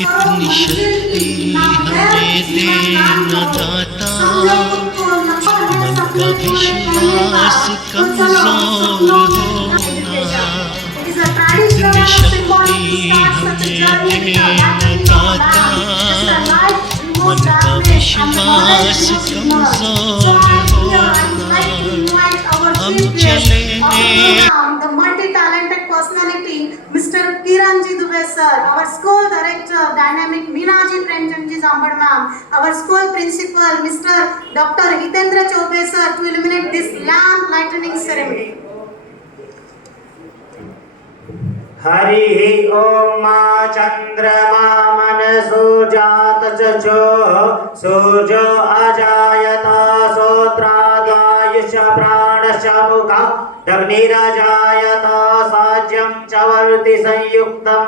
इतनी शक्ति हमें देना दाता, मन का विश्वास कमजोर होना। इतनी शक्ति हमें देना दाता, मन का विश्वास कमजोर होना। हम चले the multi-talented personality, Mr. Kiranji Dubey sir, our school director, dynamic Meenaji Premchandji Zambad ma'am, our school principal, Mr. Dr. Hitendra Chobe sir, to illuminate this lamp lighting ceremony. Hari ओम चंद्रमा मनसो जात चो सूर्यो अजायत श्रोत्रादायुष प्राणश्च मुखा अग्निराजायत साज्यं च वर्ति संयुक्तं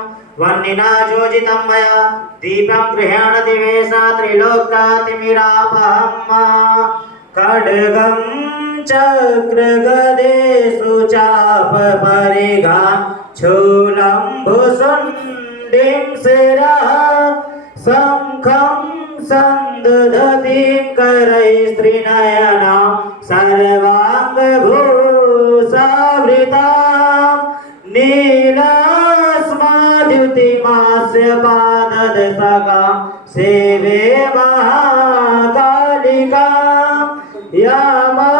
वह्निना योजितं मया दीपं गृहेण दिवे सा त्रिलोकातिमिरापहम् खड्गं चक्रगदेषु चाप परिघा शूलं भुसुण्डिं शिरः शङ्खं सन्दधतीं करैस्त्रिनयना सर्वाङ्गभूषावृतां नीलास्माद्युतिमास्य पाददशकां सेवे महाकालिकां यामा।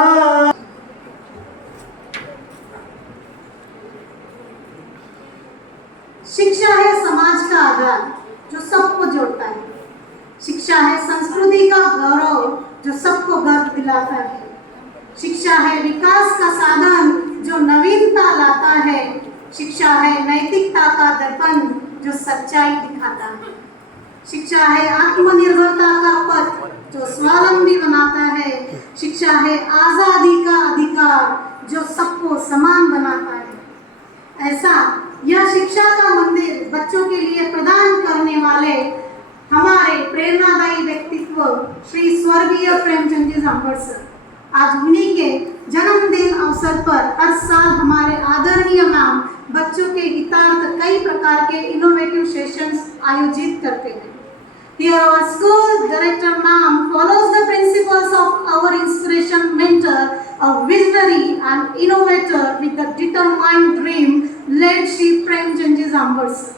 शिक्षा है समाज का आधार जो सबको जोड़ता है। शिक्षा है संस्कृति का गौरव जो सबको गर्व दिलाता है। शिक्षा है विकास का साधन जो नवीनता लाता है। शिक्षा है नैतिकता का दर्पण जो सच्चाई दिखाता है। शिक्षा है आत्मनिर्भरता का पथ जो स्वावलंबी बनाता है। शिक्षा है आजादी का अधिकार जो सबको समान बनाता है। ऐसा यह शिक्षा का मंदिर बच्चों के लिए प्रदान करने वाले हमारे प्रेरणादायी व्यक्तित्व श्री स्वर्गीय प्रेमचंद जी जांबड़ सर आज उन्हीं के जन्मदिन अवसर पर हर साल हमारे आदरणीय मैम बच्चों के हितार्थ कई प्रकार के इनोवेटिव सेशंस आयोजित करते हैं। Here our school director ma'am follows the principles of our inspiration mentor, a visionary and innovator with a determined dream, led Shri Premchandji Zambad sir.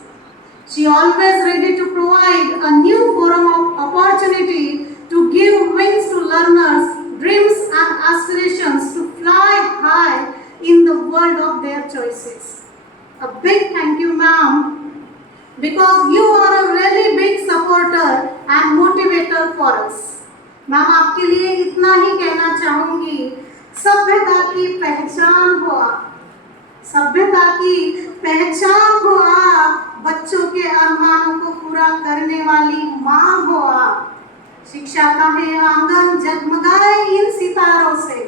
She always ready to provide a new forum of opportunity to give wings to learners, dreams and aspirations to fly high in the world of their choices. A big thank you ma'am, because you are a really big supporter and motivator for us. Ma'am आपके लिए इतना ही कहना चाहूंगी, सभ्यता की पहचान हो आप, सभ्यता की पहचान हो आप, बच्चों के अरमानों को पूरा करने वाली माँ हो आप। शिक्षा का है आंगन जगमगाए इन सितारों से,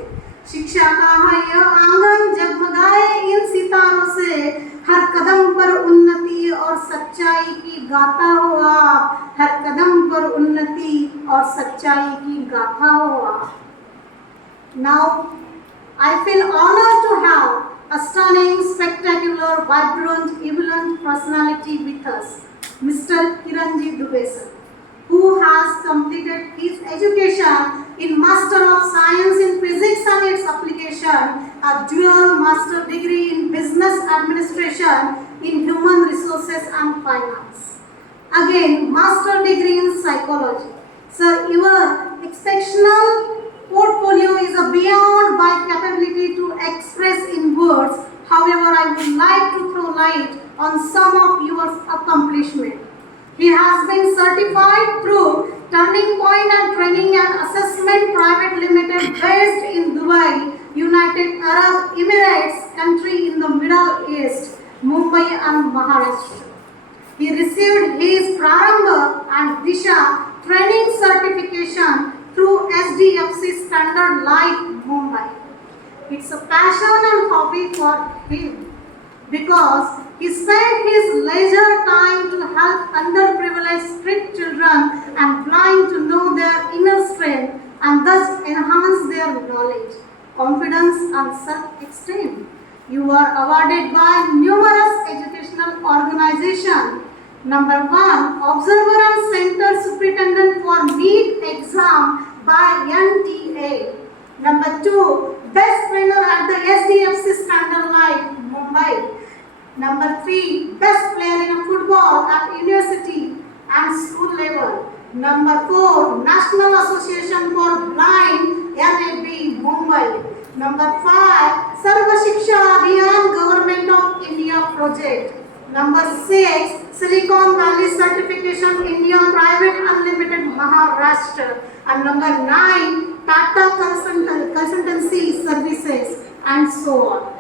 शिक्षा का है यह आंगन जगमगाए इन सितारों से, हर कदम पर उन्नति और सच्चाई की गाथा हो आप, हर कदम पर उन्नति और सच्चाई की गाथा हो आप। Now I feel honored to have a stunning, spectacular, vibrant, ebullient personality with us, Mr. Kiranji Dubey sir, who has completed his education in Master of Science in Physics and its application, a dual master degree in Business Administration in Human Resources and Finance. Again, master degree in Psychology. Sir, your exceptional portfolio is beyond my capability to express in words. However, I would like to throw light on some of your accomplishments. He has been certified through Turning Point and Training and Assessment Private Limited based in Dubai, United Arab Emirates, country in the Middle East, Mumbai and Maharashtra. He received his Prarambha and Disha training certification through SDFC Standard Life, Mumbai. It's a passion and hobby for him because he spent his leisure time to help underprivileged street children and blind to know their inner strength and thus enhance their knowledge, confidence and self-esteem. You are awarded by numerous educational organizations. Number 1, Observer and Center Superintendent for NEET exam by NTA. Number 2, Best Trainer at the SDFC Standard Life, Mumbai. Number 3, Best Player in Football at University and School level. Number 4, National Association for Blind, NAB, Mumbai. Number 5, Sarva Shiksha Abhiyan Government of India project. Number 6, Silicon Valley Certification India Private Unlimited Maharashtra. And number 9, Tata Consultancy Services, and so on.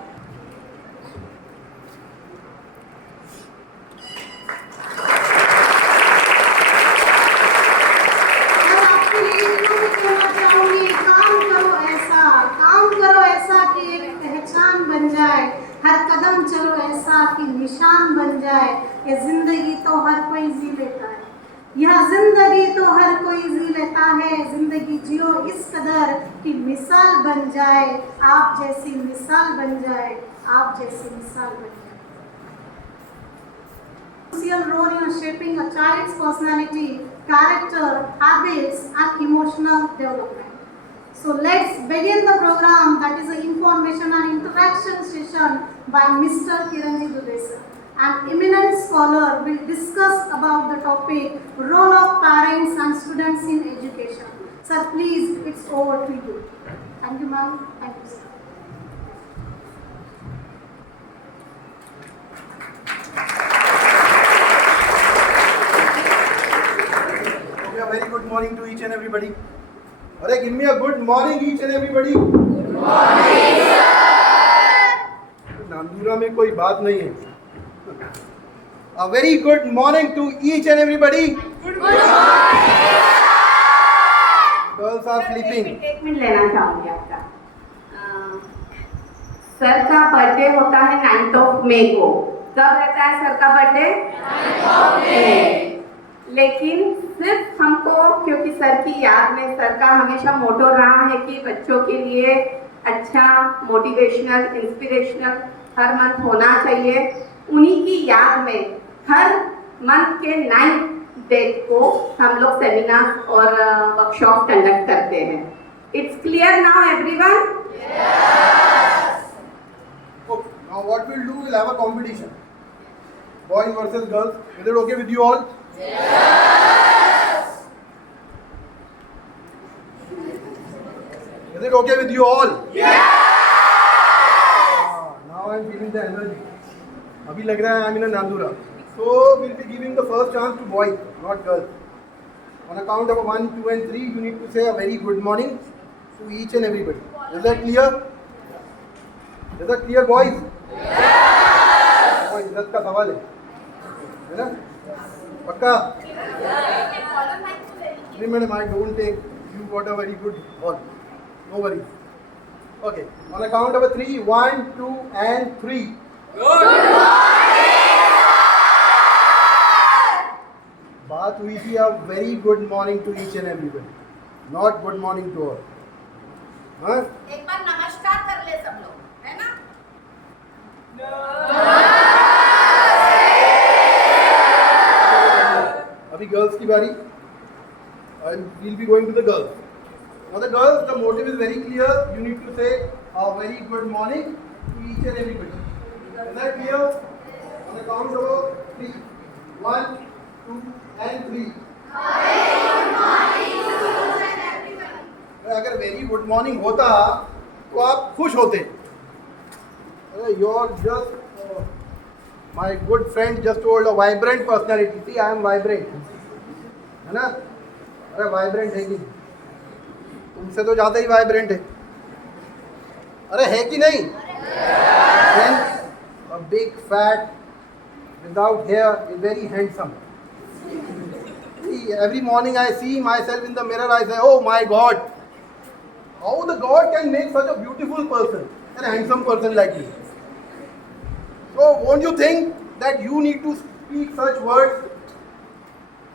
बन जाए, हर कदम चलो ऐसा कि निशान बन जाए। ये जिंदगी तो हर कोई जी लेता है, यह जिंदगी तो हर कोई जी लेता है। जिंदगी जियो इस कदर कि मिसाल बन जाए, आप जैसी मिसाल बन जाए, आप जैसी मिसाल बन जाए। Crucial role in shaping a child's personality, character, habits, and emotional development. So let's begin the program, that is an information and interaction session by Mr. Kiranji Dubey sir. An eminent scholar will discuss about the topic role of parents and students in education. Sir, please, it's over to you. Thank you, ma'am. Thank you, sir. A very good morning to each and everybody. Alright, give me a good morning each and everybody. Good morning, sir. Nandura में कोई बात नहीं है. A very good morning to each and everybody. Good morning. Girls are sleeping. एक minute लेना चाहूँगी आपका. Sir का बर्थडे होता है 9th मई को. कब रहता है सर का बर्थडे? 9th मई. लेकिन सिर्फ हमको, क्योंकि सर की याद में, सर का हमेशा मोटो रहा है कि बच्चों के लिए अच्छा, मोटिवेशनल, इंस्पिरेशनल हर मंथ होना चाहिए. उन्हीं की याद में हर मंथ के 9th डेट को हम लोग सेमिनार और वर्कशॉप कंडक्ट करते हैं. It's clear now everyone? Yes. Okay, now what we'll do, we'll have a competition. Boys versus girls. Is it okay with you all? Yes. Is it okay with you all? Yes. Now I'm feeling the energy. अभी लग रहा है I'm in a Nandura. So we'll be giving the first chance to boys, not girls. On a count of 1, 2, and 3, you need to say a very good morning to each and everybody. Is that clear? Is that clear, boys? Yes. कोई इज्जत का सवाल है ना? पक्का? नहीं madam, I don't think you got a very good ball. No worries. Okay. On a count of 3, 1, 2, and 3. Good morning. बात हुई थी अब very good morning to each and everybody. Not good morning to all. हाँ? एक बार नमस्कार कर ले सब लोग, है ना? अभी गर्ल्स की बारी. And we'll be going to the girls. Now the girls, the motive is very clear. You need to say a very good morning to each and everybody. Is that clear? On the count of 3, 1, 2, and 3. अगर very good morning होता तो आप खुश होते. You're just my good friend just told a vibrant personality. See, I am vibrant. है ना? अरे vibrant है कि तुमसे तो ज़्यादा ही वाइब्रेंट है. अरे है कि नहीं? A big fat without hair is very handsome. See, every morning I see myself in the mirror, I say, oh my God, how the God can make such a beautiful person and a handsome person like me. So won't you think that you need to speak such words?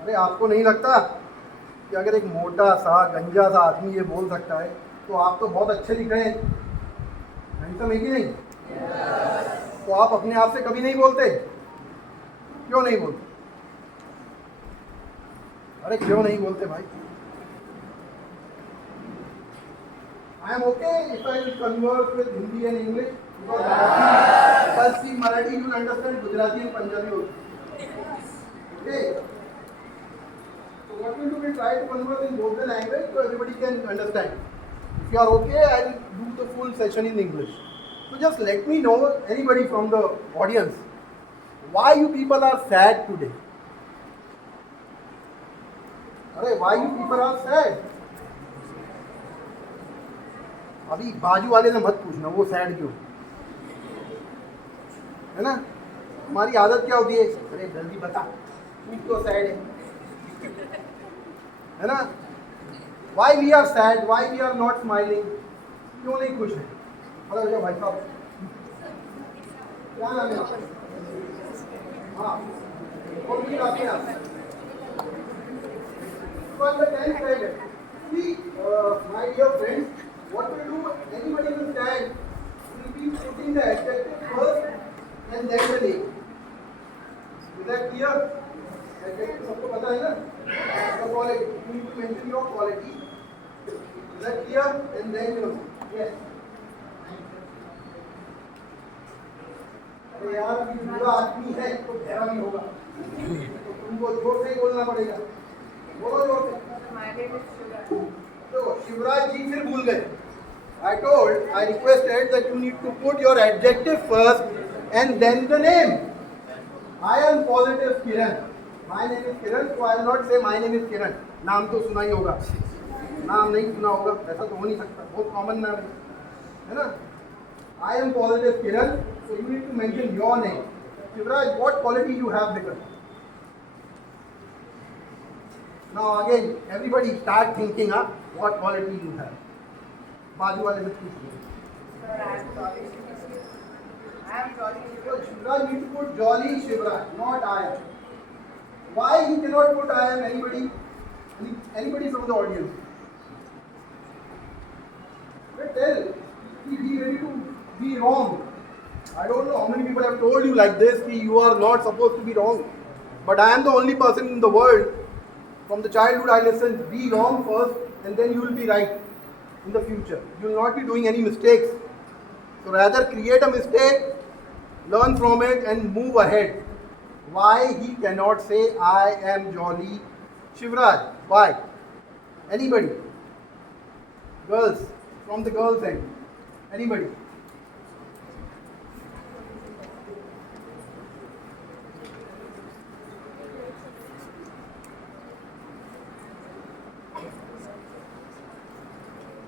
अरे आपको नहीं लगता कि अगर एक मोटा सा गंजा सा आदमी ये बोल सकता है तो आप तो बहुत अच्छे दिख रहे हैं, हैंडसम है कि नहीं? तो आप अपने आप से कभी नहीं बोलते? क्यों नहीं बोलते? अरे क्यों नहीं बोलते भाई? I am okay if I will converse with Hindi and English because if I speak Marathi you will understand Gujarati and Punjabi also. Okay. So what we'll do, we'll try to converse in both the language so everybody can understand. If you are okay, I will do the full session in English. So just let me know, anybody from the audience, why you people are sad today? अरे why you people are sad? अभी बाजू वाले से मत पूछना वो sad क्यों है ना. हमारी आदत क्या होती है, अरे जल्दी बता तू क्यों सैड है ना. Why we are sad, why we are not smiling, क्यों नहीं खुश है? अरे भैया भाई साहब क्या नाम है आपका? हाँ और भी आते हैं आप. See, my dear friends, what we do, anybody will stand, will be putting the adjective first and then the name. Is that clear? Adjective सबको पता है ना? The quality, you need to mention your quality. Is that clear? And then your name. Yes. अरे यार अभी बुरा आदमी है तो गहरा नहीं होगा, तो तुमको जोर से ही बोलना पड़ेगा. बोलो जोर से. तो शिवराज जी फिर भूल गए. I requested that you need to put your adjective first and then the name. I am positive Kiran. My name is Kiran, so I will not say my name is Kiran. नाम तो सुना ही होगा, नाम नहीं सुना होगा ऐसा तो हो नहीं सकता, बहुत कॉमन नाम है ना. I am positive Kiran, so you need to mention your name. Shivraj, what quality you have become? Now again, everybody start thinking what quality you have. बाजू वाले से पूछिए. So Shivraj need to put jolly Shivraj, not I am. Why he cannot put I am? Anybody from the audience? But tell, be ready to be wrong. I don't know how many people have told you like this, that you are not supposed to be wrong. But I am the only person in the world. From the childhood I listen, be wrong first and then you will be right in the future. You will not be doing any mistakes. So rather create a mistake, learn from it and move ahead. Why he cannot say I am jolly Shivraj? Why? Anybody? Girls, from the girls end. Anybody?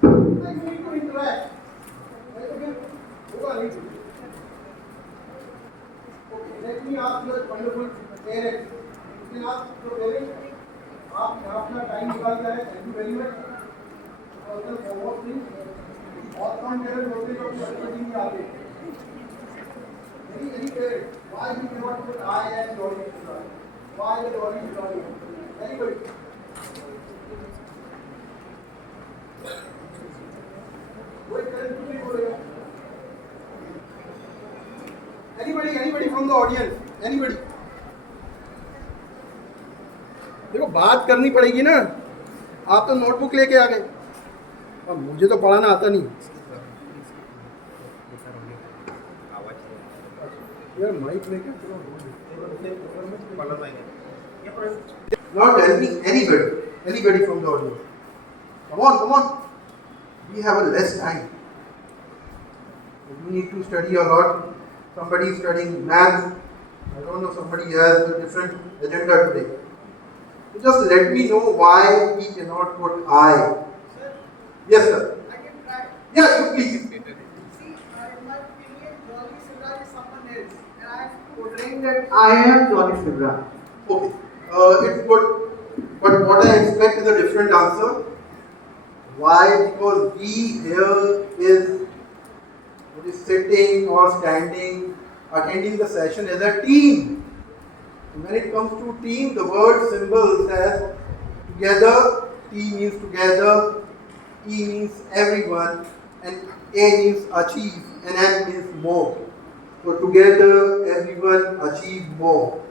You need to interact. Okay, let me ask your wonderful parents. You can ask your parents. आप अपना time निकाल रहे हैं. Thank you very much. और बहुत दिन बहुत कम parents होते हैं जो अपनी नहीं आते. Any parent, why you cannot put I am jolly? Why the jolly? Anybody? Anybody from the audience? Anybody? देखो बात करनी पड़ेगी ना. आप तो नोटबुक लेके आ गए और मुझे तो पढ़ाना आता नहीं. यार माइक लेके not anybody from the audience. Come on. We have a less time. You need to study a lot. Somebody is studying math. I don't know, somebody has a different agenda today. So just let me know why he cannot put I. Sir, Yes, sir. I can try. Yeah, you please. See, in my opinion, Jolly Shivraj is someone else, and I am portraying that I am Jolly Shivraj. Okay. It's good. But what I expect is a different answer. Why? Because we here is sitting or standing, attending the session as a team. When it comes to team, the word symbol says together. T means together, E means everyone, and A means achieve, and M means more. So together, everyone achieve more.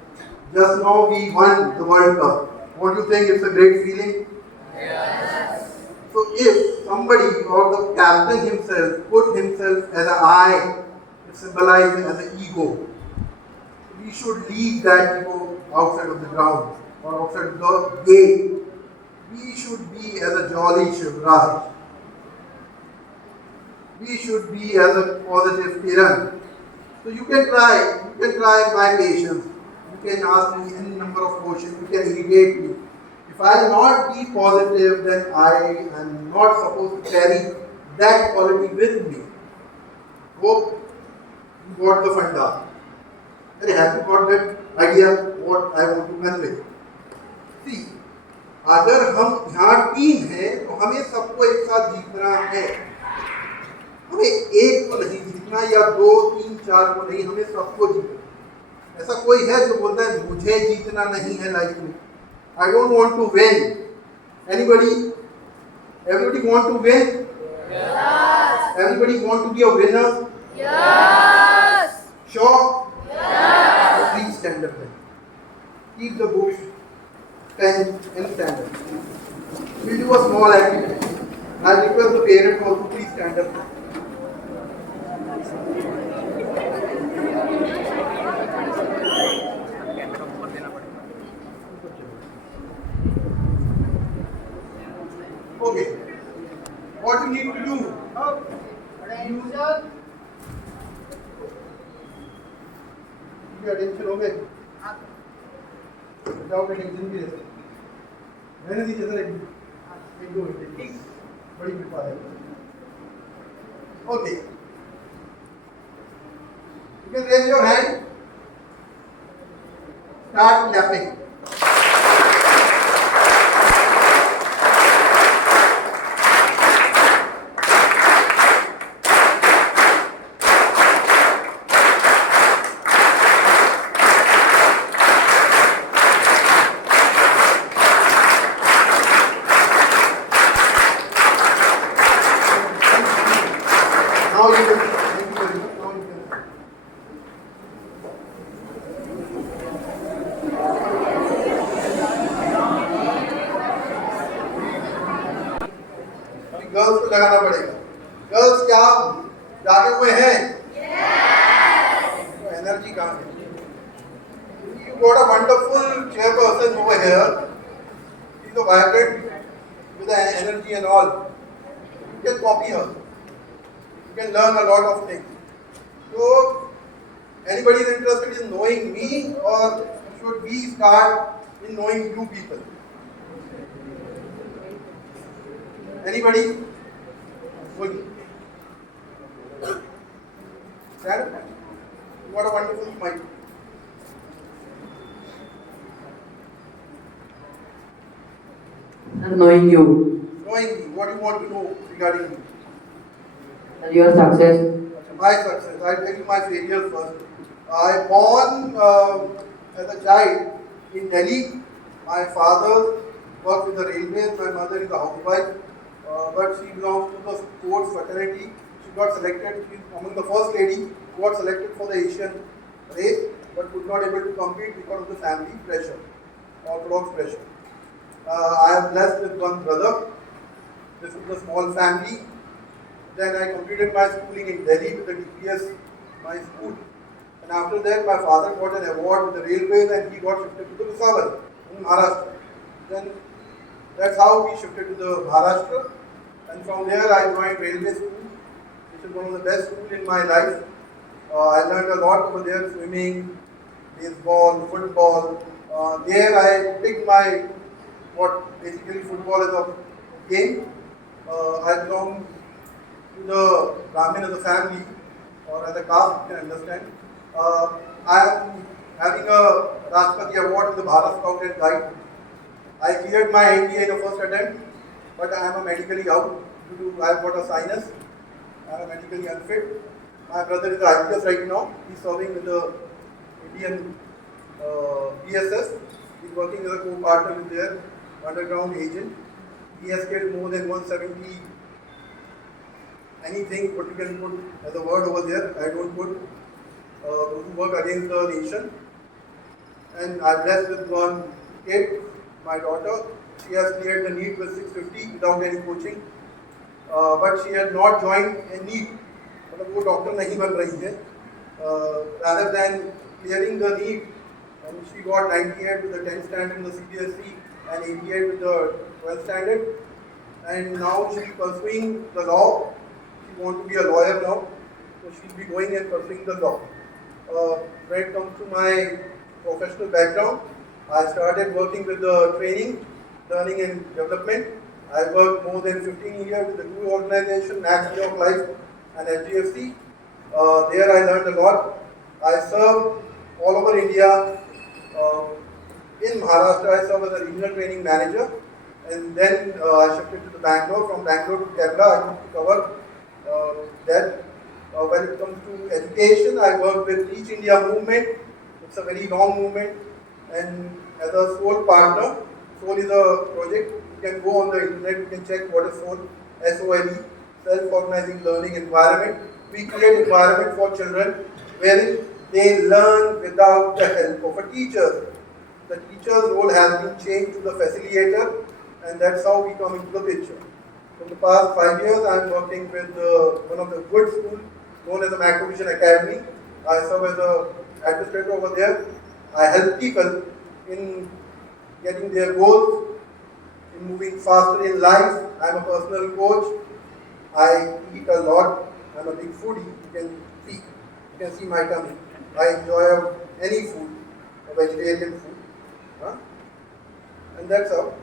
Just now we won the World Cup. Don't you think it's a great feeling? So if somebody or the captain himself put himself as an eye, it symbolizes as an ego. We should leave that ego outside of the ground or outside the gate. We should be as a jolly Shivraj. We should be as a positive Kiran. So you can try my patience. You can ask me any number of questions, you can irritate me. If I will not be positive, then I am not supposed to carry that quality with me. Hope you got the funda. Have you got that idea what I want to convey? See, अगर हम यहाँ team है तो हमें सबको एक साथ जीतना है. हमें एक को नहीं जीतना या 2, 3, 4 को नहीं, हमें सबको जीतना. ऐसा कोई है जो बोलता है मुझे जीतना नहीं है लाइफ में? I don't want to win. Anybody? Everybody want to win? Yes. Everybody want to be a winner? Yes. Sure? Yes. So please stand up then. Keep the books, pen and stand up. We'll do a small activity. I'll request the parents also please stand up. Okay. What you need to do? Keep your attention over. Without attention भी रहते. मैंने दी जैसा एक दो minute ठीक बड़ी कृपा है. Okay. You can raise your hand. Start clapping. Now you can. Thank you very much. Now you can. अभी गर्ल्स को लगाना पड़ेगा. गर्ल्स क्या जागे हुए हैं? तो एनर्जी कहाँ है? You got a wonderful chairperson over here. She's a vibrant with the energy and all. You can copy her. You can learn a lot of things. So, anybody is interested in knowing me, or should we start in knowing you people? Anybody? Good. Stand up. What a wonderful smile. Knowing you, Knowing me, what do you want to know regarding me? your success, My success. I'll tell you my failures first. I born as a child in Delhi. My father worked with the railways. My mother is a housewife, but she belongs to the sports fraternity. She got selected. She's among the first lady who got selected for the Asian race, but could not able to compete because of the family pressure, orthodox pressure. I am blessed with one brother. This is a small family. Then I completed my schooling in Delhi with the DPS, my school. And after that, my father got an award with the railways and he got shifted to the Bhusawal in Maharashtra. Then that's how we shifted to the Maharashtra. And from there, I joined railway school, which is one of the best schools in my life. I learned a lot over there, swimming, baseball, football. There I picked my, what basically football is a game. I belong to the Brahmin as a family or as a caste, you can understand. I am having a Rashtrapati award with the Bharat Scout and Guide. I cleared my NDA in the first attempt, but I am a medically out due to I have got a sinus. I am medically unfit. My brother is a IPS right now. He is serving with the Indian BSS. He is working as a co-partner with their underground agent. He has killed more than 170 anything, but you can put as a word over there. I don't put those who work against the nation. And I blessed with one kid my daughter. She has cleared the NEET with 650 without any coaching, but she had not joined a NEET. मतलब वो doctor नहीं बन रही है. Rather than clearing the NEET, and she got 98 with the 10th standard in the CBSE and 88 with the 12th standard, and now she is pursuing the law. She wants to be a lawyer now, so she will be going and pursuing the law. When it comes to my professional background, I started working with the training, learning and development. I worked more than 15 years with the two organizations, Nax Way of Life and SGFC. There I learned a lot. I served all over India. In Maharashtra, I served as a regional training manager, and then I shifted to the Bangalore. From Bangalore to Kerala, I used to cover that. When it comes to education, I work with Teach India movement. It's a very long movement, and as a SOUL partner, SOUL is a project. You can go on the internet, you can check what is SOUL, SOLE, self-organizing learning environment. We create environment for children wherein they learn without the help of a teacher. The teacher's role has been changed to the facilitator, and that's how we come into the picture. For the past 5 years, I am working with one of the good schools known as the Macrovision Academy. I serve as an administrator over there. I help people in getting their goals, in moving faster in life. I am a personal coach. I eat a lot. I am a big foodie. You can see my tummy. I enjoy any food, a vegetarian food. And that's how.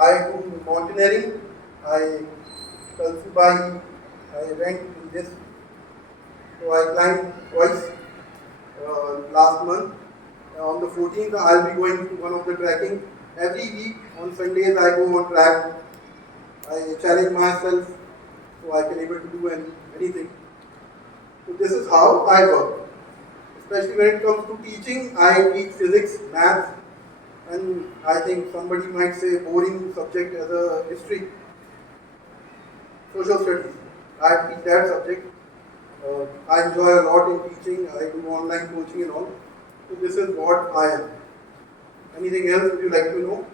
I do mountaineering. I Kalsubai. I went in this. So I climbed twice last month. On the 14th, I'll be going to one of the trekking. Every week on Sundays, I go on track. I challenge myself so I can able to do anything. So this is how I work. Especially when it comes to teaching, I teach physics, maths, and I think somebody might say boring subject as a history, social studies. I teach that subject. I enjoy a lot in teaching. I do online coaching and all. So this is what I am. Anything else would you like to know?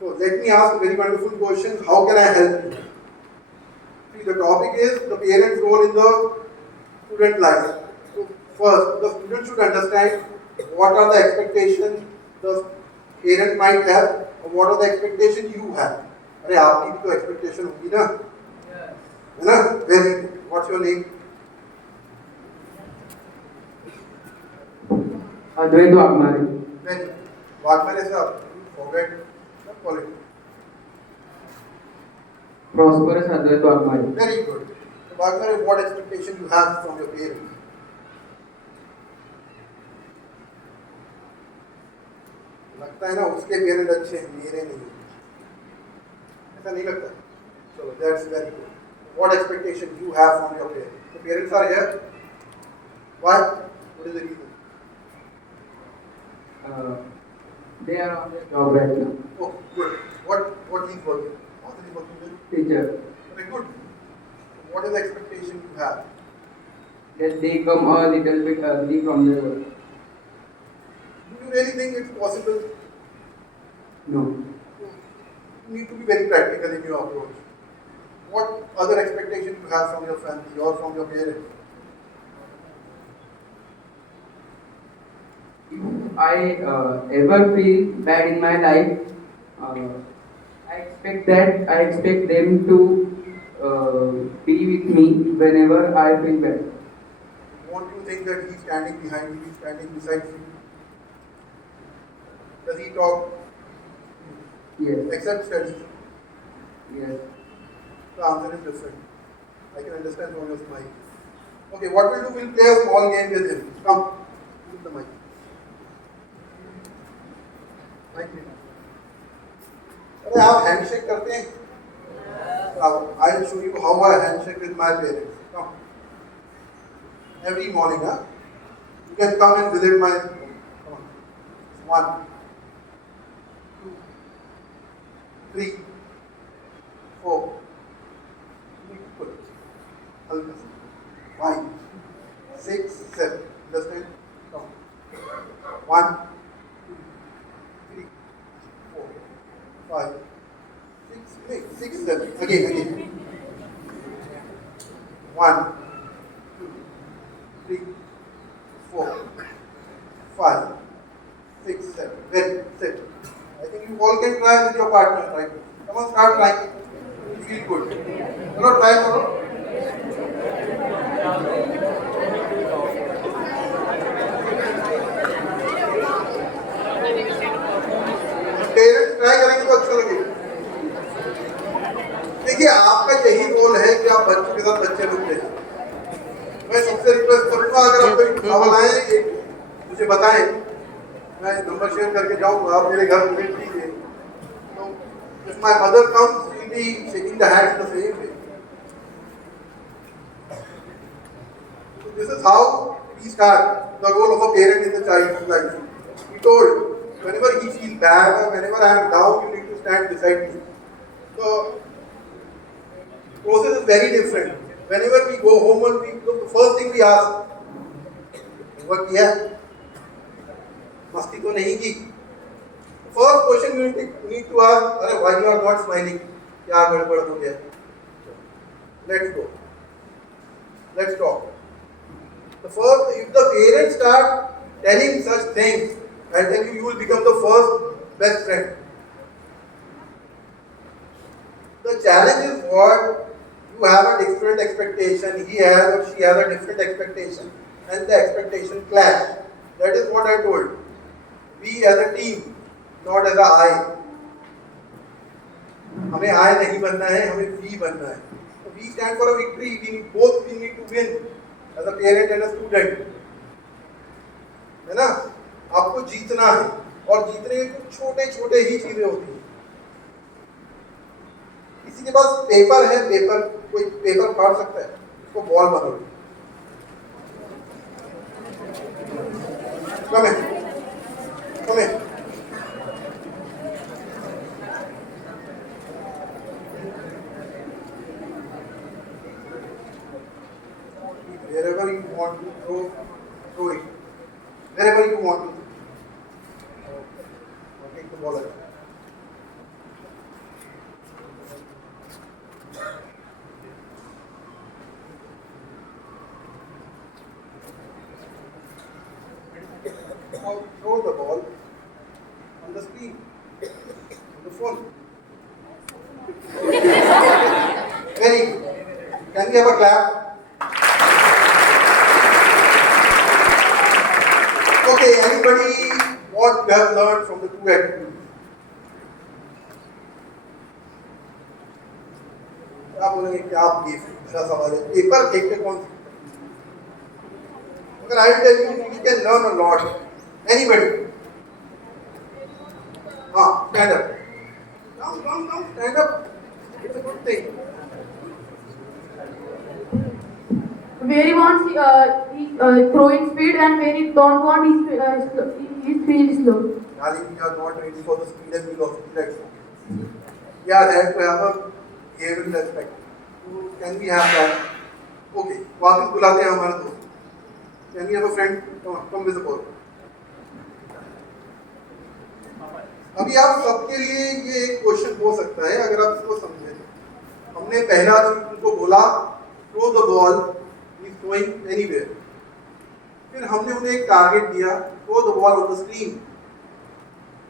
So let me ask a very wonderful question. How can I help you? See, the topic is the parent's role in the student life. So first, the student should understand what are the expectations the parent might have, or what are the expectations you have. अरे आपकी भी तो expectation होगी ना? है ना? Very good. What's your name? Advait Wagmare. Then Wagmare sir, forget the quality. Prosperous Advait Wagmare. Very good. So Wagmare, what expectation you have from your parents? लगता है ना उसके पेरेंट अच्छे हैं, मेरे नहीं. ऐसा नहीं लगता? So that's very good. What expectation you have from your parents? The parents are here. Why? What is the reason? They are on their job right now. Oh, good. What he's working? What is he working with? Teacher. Very good. What is the expectation you have? That they come a little bit early from their work. Do you really think it's possible? No. You need to be very practical in your approach. What other expectation you have from your family or from your parents? If I ever feel bad in my life, I expect them to be with me whenever I feel bad. Won't you think that he's standing behind you, he's standing beside you? Does he talk? Yes. Except studies. Yes. The answer is different. I can understand from your smile. Okay, what we'll do, we'll play a small game with him. Come, give the mic. Mic please. अरे आप handshake करते हैं? I'll show you how I handshake with my parents. Come. Every morning, huh? You can come and visit my. Come on. 1, 2, 3, 4. Hल्का सा. 5, 6, 7. Understand? Come. 1, 2, 3, 4, 5, 6, 7. Again. 1, 2, 3, 4, 5, 6, 7. Very sit. I think you all can try with your partner, right? Come on, start trying. You feel good. Chalo, try karo. Parents try करेंगे तो अच्छा लगेगा। देखिए, आपका यही गोल है कि आप बच्चों के साथ बच्चे बनते हैं। मैं सबसे रिक्वेस्ट करूंगा, अगर आप कोई सवाल आए मुझे बताएं, मैं नंबर शेयर करके जाऊंगा, आप मेरे घर विजिट कीजिए। तो if my mother comes, she'll be shaking the hands in the same way. So this is how we start the goal of a parent in the child's life. He told, whenever he feels bad or whenever I am down, you need to stand beside me. So process is very different. Whenever we go home and we look, the first thing we ask, what किया? मस्ती तो नहीं की? First question you need to ask, अरे why you are not smiling? क्या गड़बड़ हो गया? Let's go. Let's talk. The first, if the parents start telling such things, I tell you, you will become the first best friend. The challenge is what? You have a different expectation, he has or she has a different expectation, and the expectation clash. That is what I told. We as a team, not as a I. हमें I नहीं बनना है, हमें we बनना है. So we stand for a victory. We need to win as a parent and a student. है ना? आपको जीतना है, और जीतने के कुछ छोटे ही चीजें होती हैं। किसी के पास पेपर है, कोई पेपर फाड़ सकता है, उसको बॉल बनो। come in. Wherever you want to throw it. Wherever you want to. Take the ball away. Now throw the ball on the screen, on the phone. Very good. Can we have a clap? Okay, anybody what you have learned from the two activities? क्या बोलेंगे कि आप ये मेरा सवाल है paper फेंक के कौन सी अगर I tell you you can learn a lot. Anybody? Stand up. Down, stand up. It's a good thing. Where he wants throwing speed and where he don't want his speed is slow. Darling, we are not ready for the speed and velocity right now. We are here to have a behavioral aspect. Can we have that? Okay, वापस बुलाते हैं हमारे दोस्त. Can we have a friend? Come with the ball. अभी आप सबके लिए ये एक क्वेश्चन हो सकता है अगर आप इसको समझें. हमने पहला चीज उनको बोला throw the ball is throwing anywhere. फिर हमने उन्हें एक टारगेट दिया throw the ball on the screen.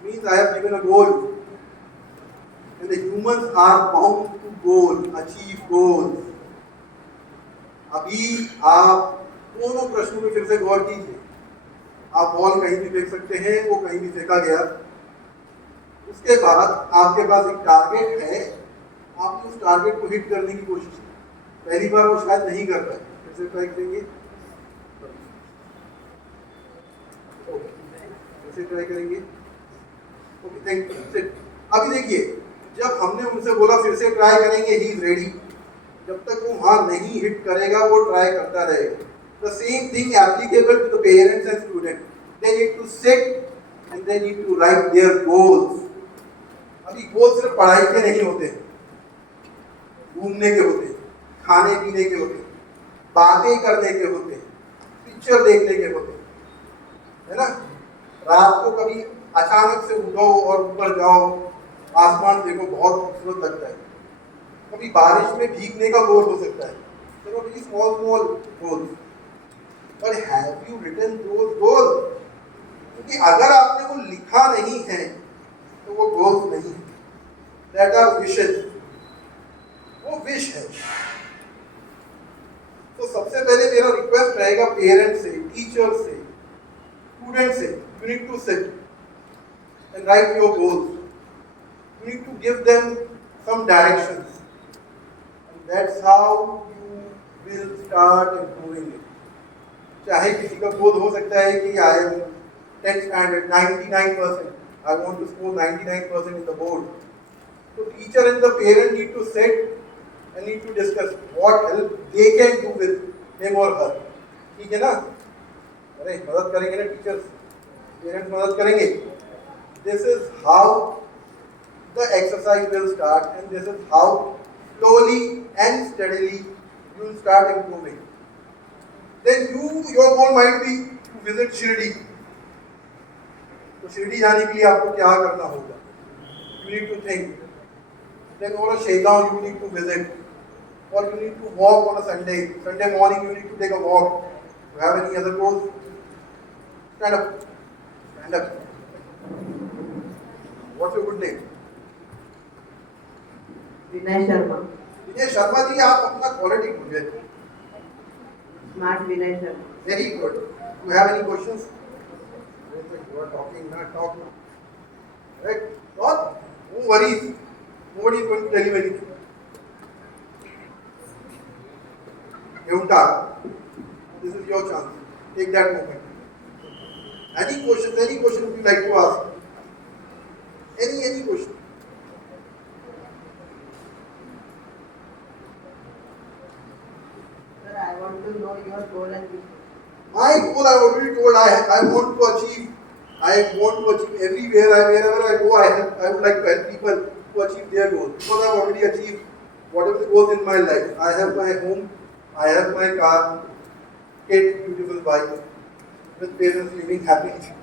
Means I have given a goal and the humans are bound to goal achieve goals. अभी आप दोनों प्रश्नों में फिर से गौर कीजिए. आप बॉल कहीं भी फेंक सकते हैं, वो कहीं भी फेंका गया. उसके बाद आपके पास एक टारगेट है, आपने उस टारगेट को हिट करने की कोशिश की. पहली बार वो शायद नहीं कर पाए, फिर से ट्राई करेंगे, फिर से ट्राई करेंगे. Okay, thank you. अभी देखिए, जब हमने उनसे बोला फिर से ट्राई करेंगे, ही इज रेडी. जब तक वो वहां नहीं हिट करेगा वो ट्राई करता रहेगा. The same thing applicable to the parents and student. They need to sit and they need to write their goals. अभी गोल सिर्फ पढ़ाई के नहीं होते हैं, घूमने के होते हैं, खाने पीने के होते हैं, बातें करने के होते हैं, पिक्चर देखने के होते हैं. है ना? रात को कभी अचानक से उठो और ऊपर जाओ, आसमान देखो, बहुत खूबसूरत लगता है। कभी बारिश में भीगने का गोल हो सकता है, चलो वेरी स्मॉल स्मॉल गोल्स, पर have you written those goals? क्योंकि अगर आपने वो लिखा नहीं है तो वो गोल्स नहीं है, दैट आर विशेस, वो विश है। तो सबसे पहले मेरा रिक्वेस्ट रहेगा पेरेंट्स से, टीचर से, स्टूडेंट से, you need to sit and write your goals. You need to give them some directions, and that's how you will start improving it. चाहे किसी का गोल हो सकता है कि I am 10th standard 99%, I want to score 99% in the board. So teacher and the parent need to sit and need to discuss what help they can do with him or her. ठीक है ना? अरे मदद करेंगे ना teachers, parents मदद करेंगे। This is how the exercise will start, and this is how slowly and steadily you will start improving. Then your goal might be to visit Shirdi. तो शिरडी जाने के लिए आपको क्या करना होगा? You need to think. Then or a Shaigaon you need to visit, or you need to walk on a Sunday. Sunday morning you need to take a walk. Do you have any other goals? Stand up. Stand up. What's your good name? Vinay Sharma. Vinay Sharma ji, आप अपना quality ढूंढिए। Smart Vinay Sharma. Very good. Do you have any questions? You are talking, not talk now. Right? Not? No worries. Nobody is going to tell you anything. You talk. This is your chance. Take that moment. Any questions? Any question would you like to ask? Any question? Sir, I want to know your goal and vision. My goal, I already told, I want to achieve. I want to achieve everywhere. Wherever I go, I would like to help people to achieve their goals. Because I have already achieved whatever the goals in my life. I have my home, I have my car, kid, beautiful wife, with parents living happily.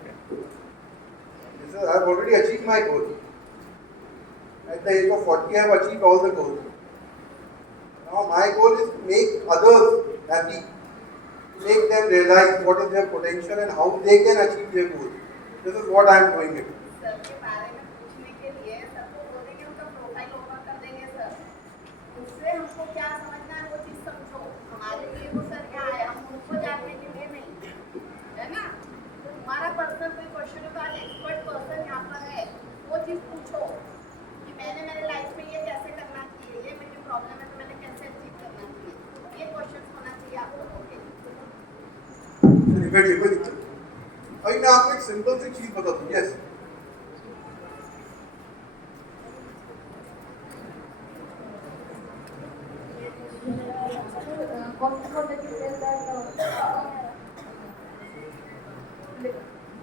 I have already achieved my goal. At the age of 40, I have achieved all the goals. Now my goal is to make others happy, to make them realize what is their potential and how they can achieve their goals. This is what I am doing it. Sir के बारे में पूछने के लिए सबको बोलेंगे, उनका profile open कर देंगे सर, उससे हमको क्या समझना है वो चीज़ समझो। हमारे लिए वो सर यहाँ आए, हम उनको जानने के लिए नहीं, है ना? तो तुम्हारा पर्सनल कोई क्वेश्चन होगा, एक्सपर्ट पर्सन यहाँ पर है, वो चीज़ पूछो कि मैंने मेरे लाइफ में ये कैसे करना चाहिए, ये मेरी प्रॉब्लम है तो मैंने कैसे अचीव करना चाहिए, ये क्वेश्चन होना चाहिए आप लोगों के। बैठिए, कोई दिक्कत। अभी मैं आपको एक सिंपल सी चीज बता दूं। Yes,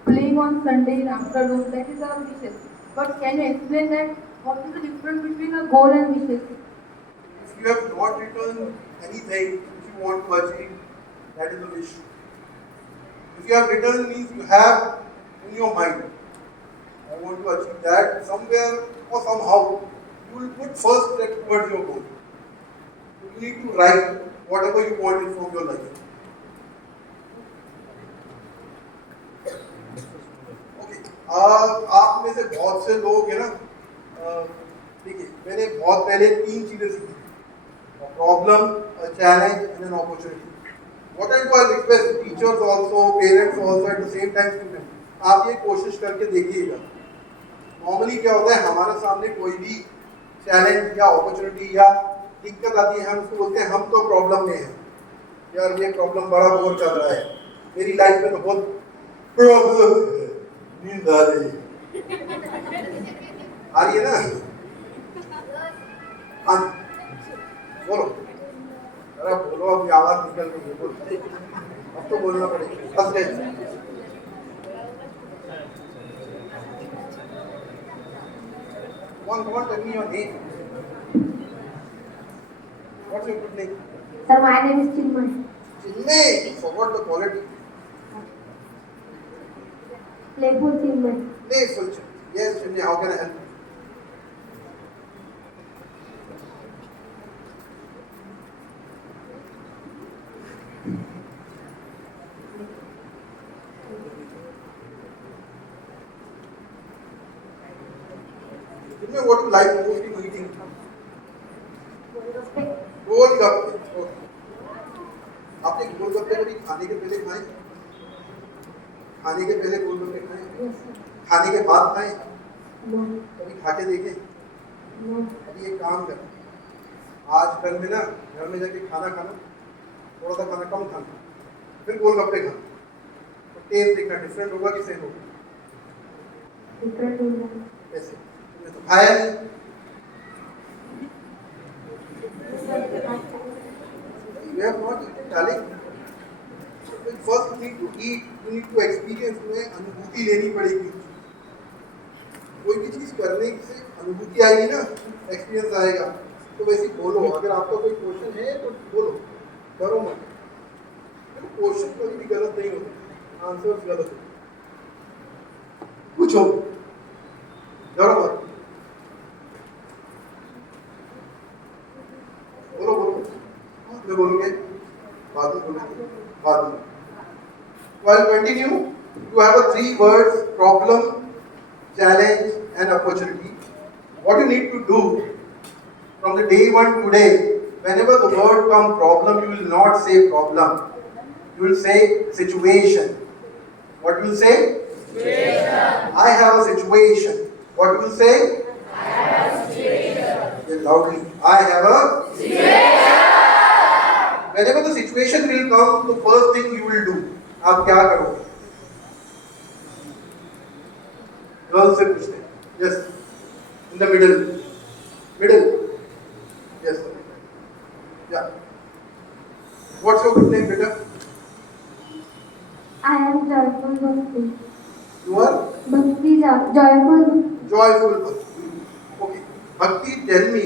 playing on Sunday in afternoon, that is our wishes. But can you explain that? What is the difference between a goal and wishes? if you have not written anything which you want to achieve, that is a wish. If you have written, means you have in your mind, I want to achieve that somewhere or somehow. You will put first step towards your goal. You need to write whatever you want in from your life. Okay. आप में से बहुत से लोग हैं ना, देखिए मैंने बहुत पहले 3 चीजें सीखी, problem, challenge and an opportunity. What I do, I request teachers also, parents also, at the same time students. आप ये कोशिश करके देखिएगा. नॉर्मली क्या होता है, हमारे सामने कोई भी चैलेंज या अपॉर्चुनिटी या दिक्कत आती है, हम उसको बोलते हैं हम तो प्रॉब्लम में हैं. यार ये प्रॉब्लम बड़ा बोर कर रहा है, मेरी लाइफ में तो बहुत प्रॉब्लम है, नींद आ रही है ना? हाँ बोलो, अरे बोलो, अब आवाज निकल रही है, बोलो, अब तो बोलना पड़ेगा. बस ले. Come on, tell me your name. What's your good name? Sir, my name is Chinmay. Chinmay. Forgot the quality. Playful children. Playful children. Yes, Chinni, how can I help you? Chinni, what do you like most in eating? Golgappe. Okay. आपने गोलगप्पे कभी खाने के पहले खाए? खाने के पहले गोलगप्पे खाए? खाने के बाद खाए? कभी खा के देखे? अभी एक काम कर, आज कल में ना घर में जाके खाना खाना, थोड़ा सा खाना कम खाना, फिर गोलगप्पे खाना, तो टेस्ट देखना डिफरेंट होगा कि सेम होगा? Different होगा. ऐसे तुमने तो खाया नहीं. You have not eaten, darling. The first thing to eat, you need to experience में अनुभूति लेनी पड़ेगी. कोई भी चीज करने से अनुभूति आएगी ना, एक्सपीरियंस आएगा. तो वैसे बोलो, अगर आपका कोई क्वेश्चन है तो बोलो, डरो मत. क्वेश्चन कभी भी गलत नहीं होता, आंसर गलत होता. पूछो, डरो मत. बोलो बोलो, मैं बोलूँगे, बाद में बोलेंगे, बाद में. While continue, you have a 3 words: problem, challenge, and opportunity. What you need to do from the day 1 today, whenever the word come problem, you will not say problem. You will say situation. What you will say? Situation. I have a situation. What you will say? I have a situation. Say loudly. I have a situation. Whenever the situation will come, the first thing you will do, आप क्या करोगे? Girl से पूछते हैं. Yes. In the middle. Middle. Yes. Yeah. What's your good name, beta? I am joyful Bhakti. You are Bhakti joyful. joyful Bhakti. Okay. Bhakti, tell me,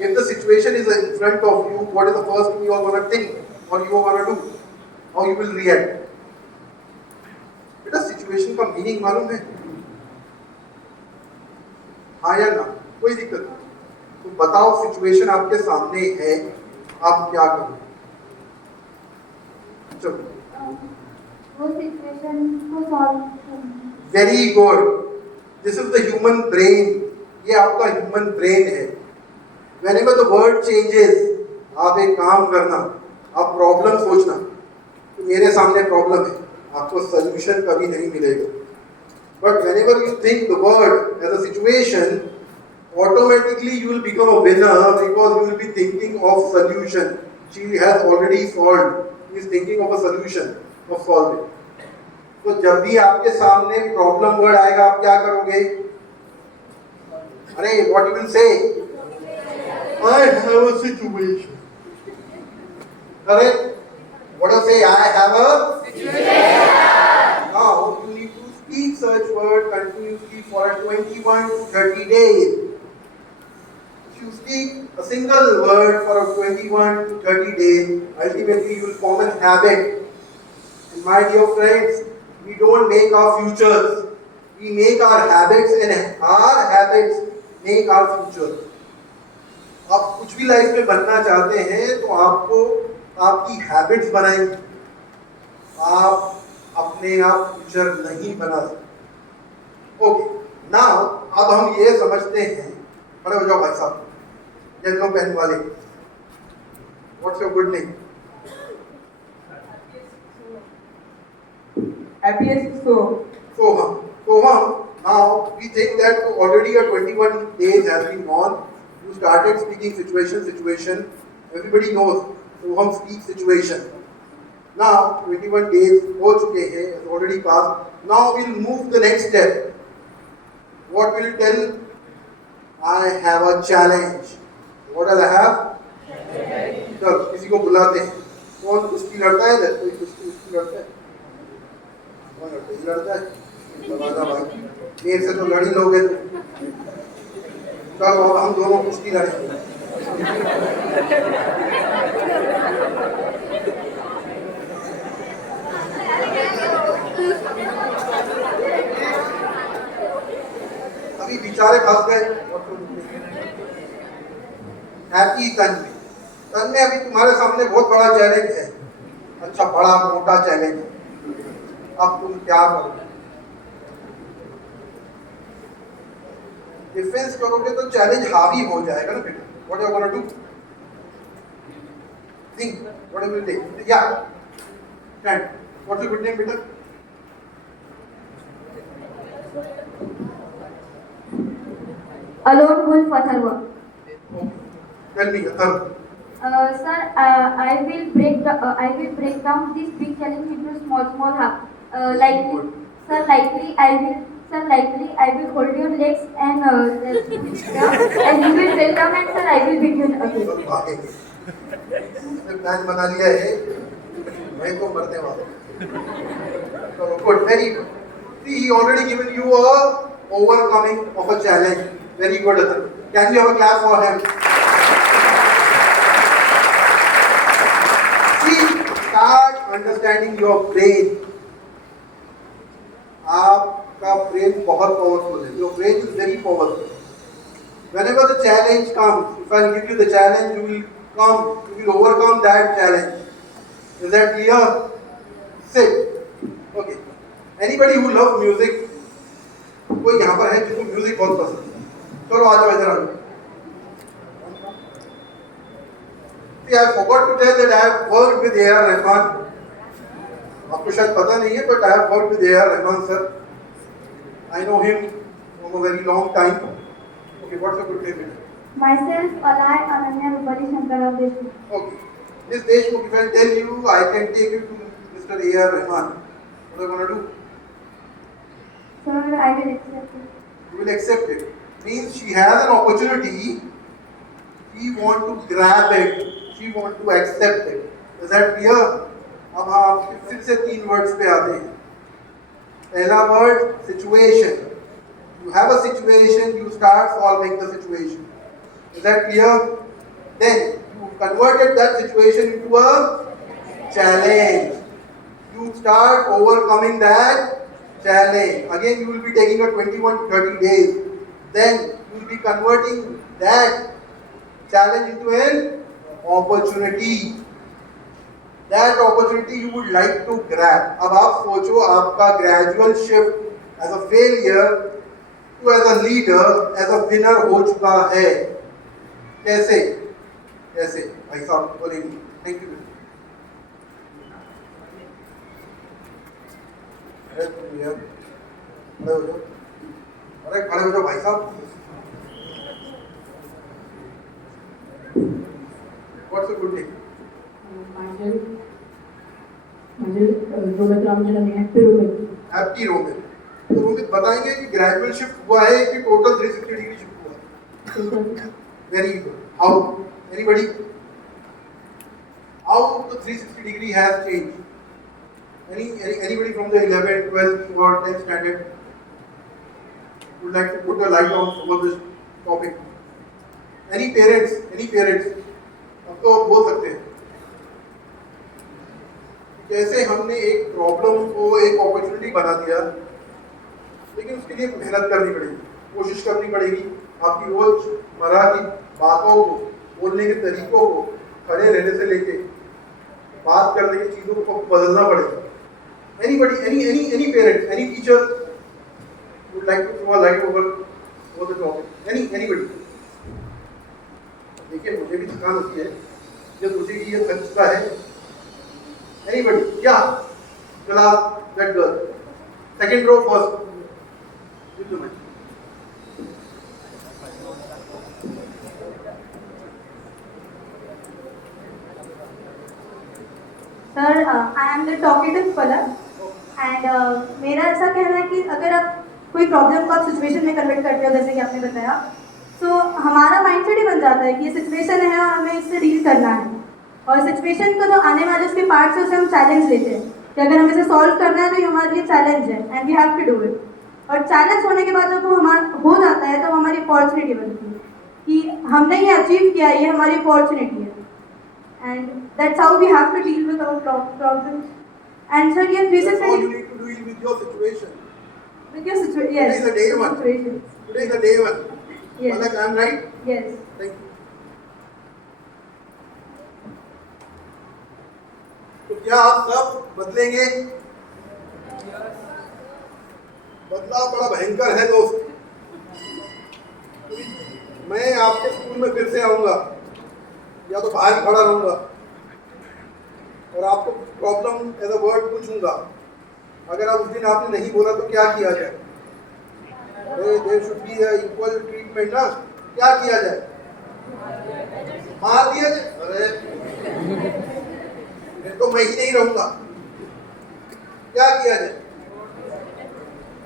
if the situation is in front of you, what is the first thing you are going to think or you are going to do? How you will react? बेटा situation का meaning मालूम है? हाँ या ना? कोई दिक्कत नहीं. तो बताओ, सिचुएशन आपके सामने है, आप क्या करोगे? चलो. वो सिचुएशन को सॉल्व करना. Very good. This is the human brain. ये आपका ह्यूमन ब्रेन है. Whenever the word changes, आप एक काम करना, आप प्रॉब्लम सोचना. तो मेरे सामने प्रॉब्लम है, आपको सॉल्यूशन कभी नहीं मिलेगा. But whenever you think the word as a situation, automatically you will become a winner because you will be thinking of solution. She has already solved. He is thinking of a solution of solving. तो जब भी आपके सामने problem word आएगा, आप क्या करोगे? अरे what you will say? I have a situation. Correct? What do you say? I have a situation. Now you need to speak such word continuously for 21 to 30 days. If you speak a single word for 21 to 30 days, ultimately you will form a habit. And my dear friends, we don't make our futures. We make our habits, and our habits make our future. आप कुछ भी life में बनना चाहते हैं तो आपको आपकी हैबिट्स बनाएंगे. आप अपने आप फ्यूचर नहीं बना सकते. ओके, नाउ अब हम ये समझते हैं. खड़े हो जाओ भाई साहब, येलो पेन वाले. What's your good name? Happiest Soham. Soham, now we think that already a 21 days has been gone. You started speaking situation. Everybody knows Soham speaks situation. Now 21 days हो चुके हैं, has already passed. Now we'll move the next step. What will you tell? I have a challenge. What does I have? चलो किसी को बुलाते हैं. कौन कुश्ती लड़ता है इधर? कोई कुश्ती लड़ता है? कौन लड़ता है? लड़ता है? लगा भाई, मेरे से तो लड़ी लोगे. चलो अब हम दोनों कुश्ती लड़ेंगे. बेचारे फंस गए। हैप्पी तन्वी, तन्वी अभी तुम्हारे सामने बहुत बड़ा चैलेंज है, अच्छा बड़ा मोटा चैलेंज है, अब तुम क्या करो? डिफेंस करोगे तो चैलेंज हावी हो जाएगा ना बेटा। What you gonna do? Think what you will take. या stand. What's your good name बेटा? Alone Wolf Atharva. Tell me Atharva. Sir, I will break down this big challenge into small half. Likely I will hold your legs and and you will fell down and sir I will beat you again. Plan बना लिया है, मैं तो मरने वाला हूँ। तो good, very good. See, he already given you a overcoming of a challenge. Very good, Athar. Can you have a clap for him? See, start understanding your brain. आपका ब्रेन बहुत पावरफुल है। Your brain is very powerful. Whenever the challenge comes, if I give you the challenge, you will overcome that challenge. Is that clear? Sit. Okay. Anybody who loves music, कोई यहाँ पर है जिसको music बहुत पसंद है? चलो आ जाओ इधर आ जाओ। See, I forgot to tell that I have worked with A.R. Rahman. आपको शायद पता नहीं है, but I have worked with A.R. Rahman sir. I know him from a very long time. Okay, what's your good name? Myself, Alay Ananya Rupali Shankara Deshmukh. Okay. Miss Deshmukh, if I tell you I can take you to Mr. A.R. Rahman, what are you going to do? Sir, I will accept it. You will accept it. Means she has an opportunity, she want to grab it, she want to accept it. Is that clear? अब आप फिर से 3 words पे आते हैं। पहला word situation. You have a situation, you start solving the situation. Is that clear? Then you converted that situation into a challenge. You start overcoming that challenge. Again, you will be taking a 21 to 30 days. Then you will be converting that challenge into an opportunity. That opportunity you would like to grab. अब आप सोचो आपका gradual shift as a failure to as a leader, as a winner हो चुका है। कैसे? कैसे? भाई साहब बोलेंगे। Thank you. खड़े हो जाओ। अरे खड़े हो जाओ भाई साहब। What's your good name? Romit Ramachandran happy Romit. Happy Romit. तो रोमित बताएंगे कि ग्रेजुअल शिफ्ट हुआ है कि टोटल 360 डिग्री शिफ्ट हुआ है? Very good. How? Anybody? How the 360 degree has changed? Anybody from the 11th, 12th or 10th standard would like to put a light on over this topic? Any parents? Any parents? अब तो बोल सकते हैं। जैसे हमने एक problem को एक अपॉर्चुनिटी बना दिया, लेकिन उसके लिए मेहनत करनी पड़ेगी, कोशिश करनी पड़ेगी। आपकी रोजमर्रा की बातों को, बोलने के तरीकों को, खड़े रहने से लेके बात करने की चीज़ों को बदलना पड़ेगा। Anybody, any parent, any teacher would like to throw a light over the topic? Anybody? देखिए मुझे भी थकान होती है, जब मुझे ये थक चुका है। Anybody? Yeah. Class, that girl. Second row first. Give the mic. Sir I am the talkative फलक एंड मेरा ऐसा कहना है कि अगर आप कोई प्रॉब्लम को आप सिचुएशन में कन्वर्ट करते हो जैसे कि आपने बताया, तो हमारा माइंडसेट ही बन जाता है कि ये सिचुएशन है और हमें इससे डील करना है, और सिचुएशन को जो आने वाले उसके पार्ट से उसे हम चैलेंज लेते हैं कि अगर हमें इसे सॉल्व करना है तो ये हमारे लिए चैलेंज है and we have to do it. और चैलेंज होने के बाद जब वो हमारा हो जाता है तो हमारी अपॉर्चुनिटी बनती है कि हमने ये अचीव किया, ये हमारी अपॉर्चुनिटी है। And that's how we have to deal with our problems. And sir, ये 360 That's all you need to deal with your situation. with your situation. Yes. Today is a day one. Situation. Today is the day one. Yes. Palak, I am right? Yes. Thank you. तो क्या आप सब बदलेंगे? बदलाव बड़ा भयंकर है दोस्त। मैं आपके स्कूल में फिर से आऊंगा या तो बाहर खड़ा रहूंगा और आपको प्रॉब्लम एज अ वर्ड पूछूंगा। अगर आप उस दिन आपने नहीं बोला तो क्या किया जाए? There should be equal treatment ना। क्या किया जाए? मार दिया जाए? अरे फिर तो मैं ही नहीं रहूंगा। क्या किया जाए?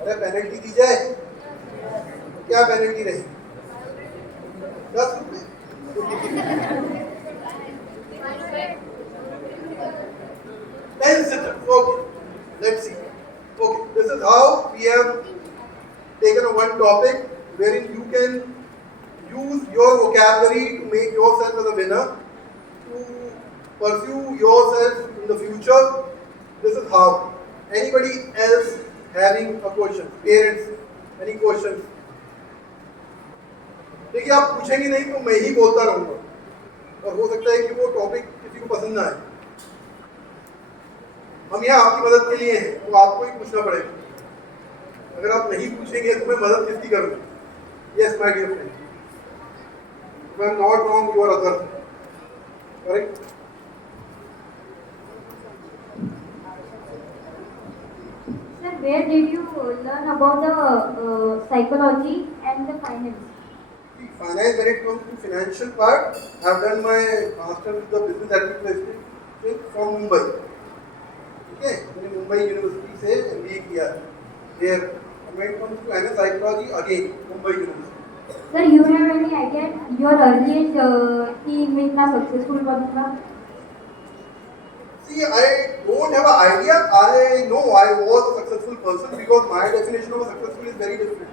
अरे पेनल्टी दी जाए। क्या पेनल्टी रही? 10 रुपये। Okay, let's see. Okay, this is how we have taken a one topic wherein you can use your vocabulary to make yourself as a winner, to pursue yourself in the future. This is how. Anybody else having a question? Parents, any questions? देखिए, आप पूछेंगे नहीं तो मैं ही बोलता रहूंगा और हो सकता है कि वो टॉपिक किसी को पसंद ना आए। हम यहाँ आपकी मदद के लिए हैं, तो आपको ही पूछना पड़ेगा। अगर आप नहीं पूछेंगे तो मैं मदद किसकी करूँगा? Yes, my dear friend. If I am not wrong, you are other. Correct? Sir, where did you learn about the psychology and the finance? Finance, when it comes to financial part, I have done my master with the business administration from Mumbai. Okay, मैंने Mumbai university से MBA किया है। There, when it comes to MS psychology, again Mumbai University. Sir, you have any idea your earliest कि मैं इतना successful बनूंगा? See, I don't have an idea. I know I was a successful person because my definition of a successful is very different.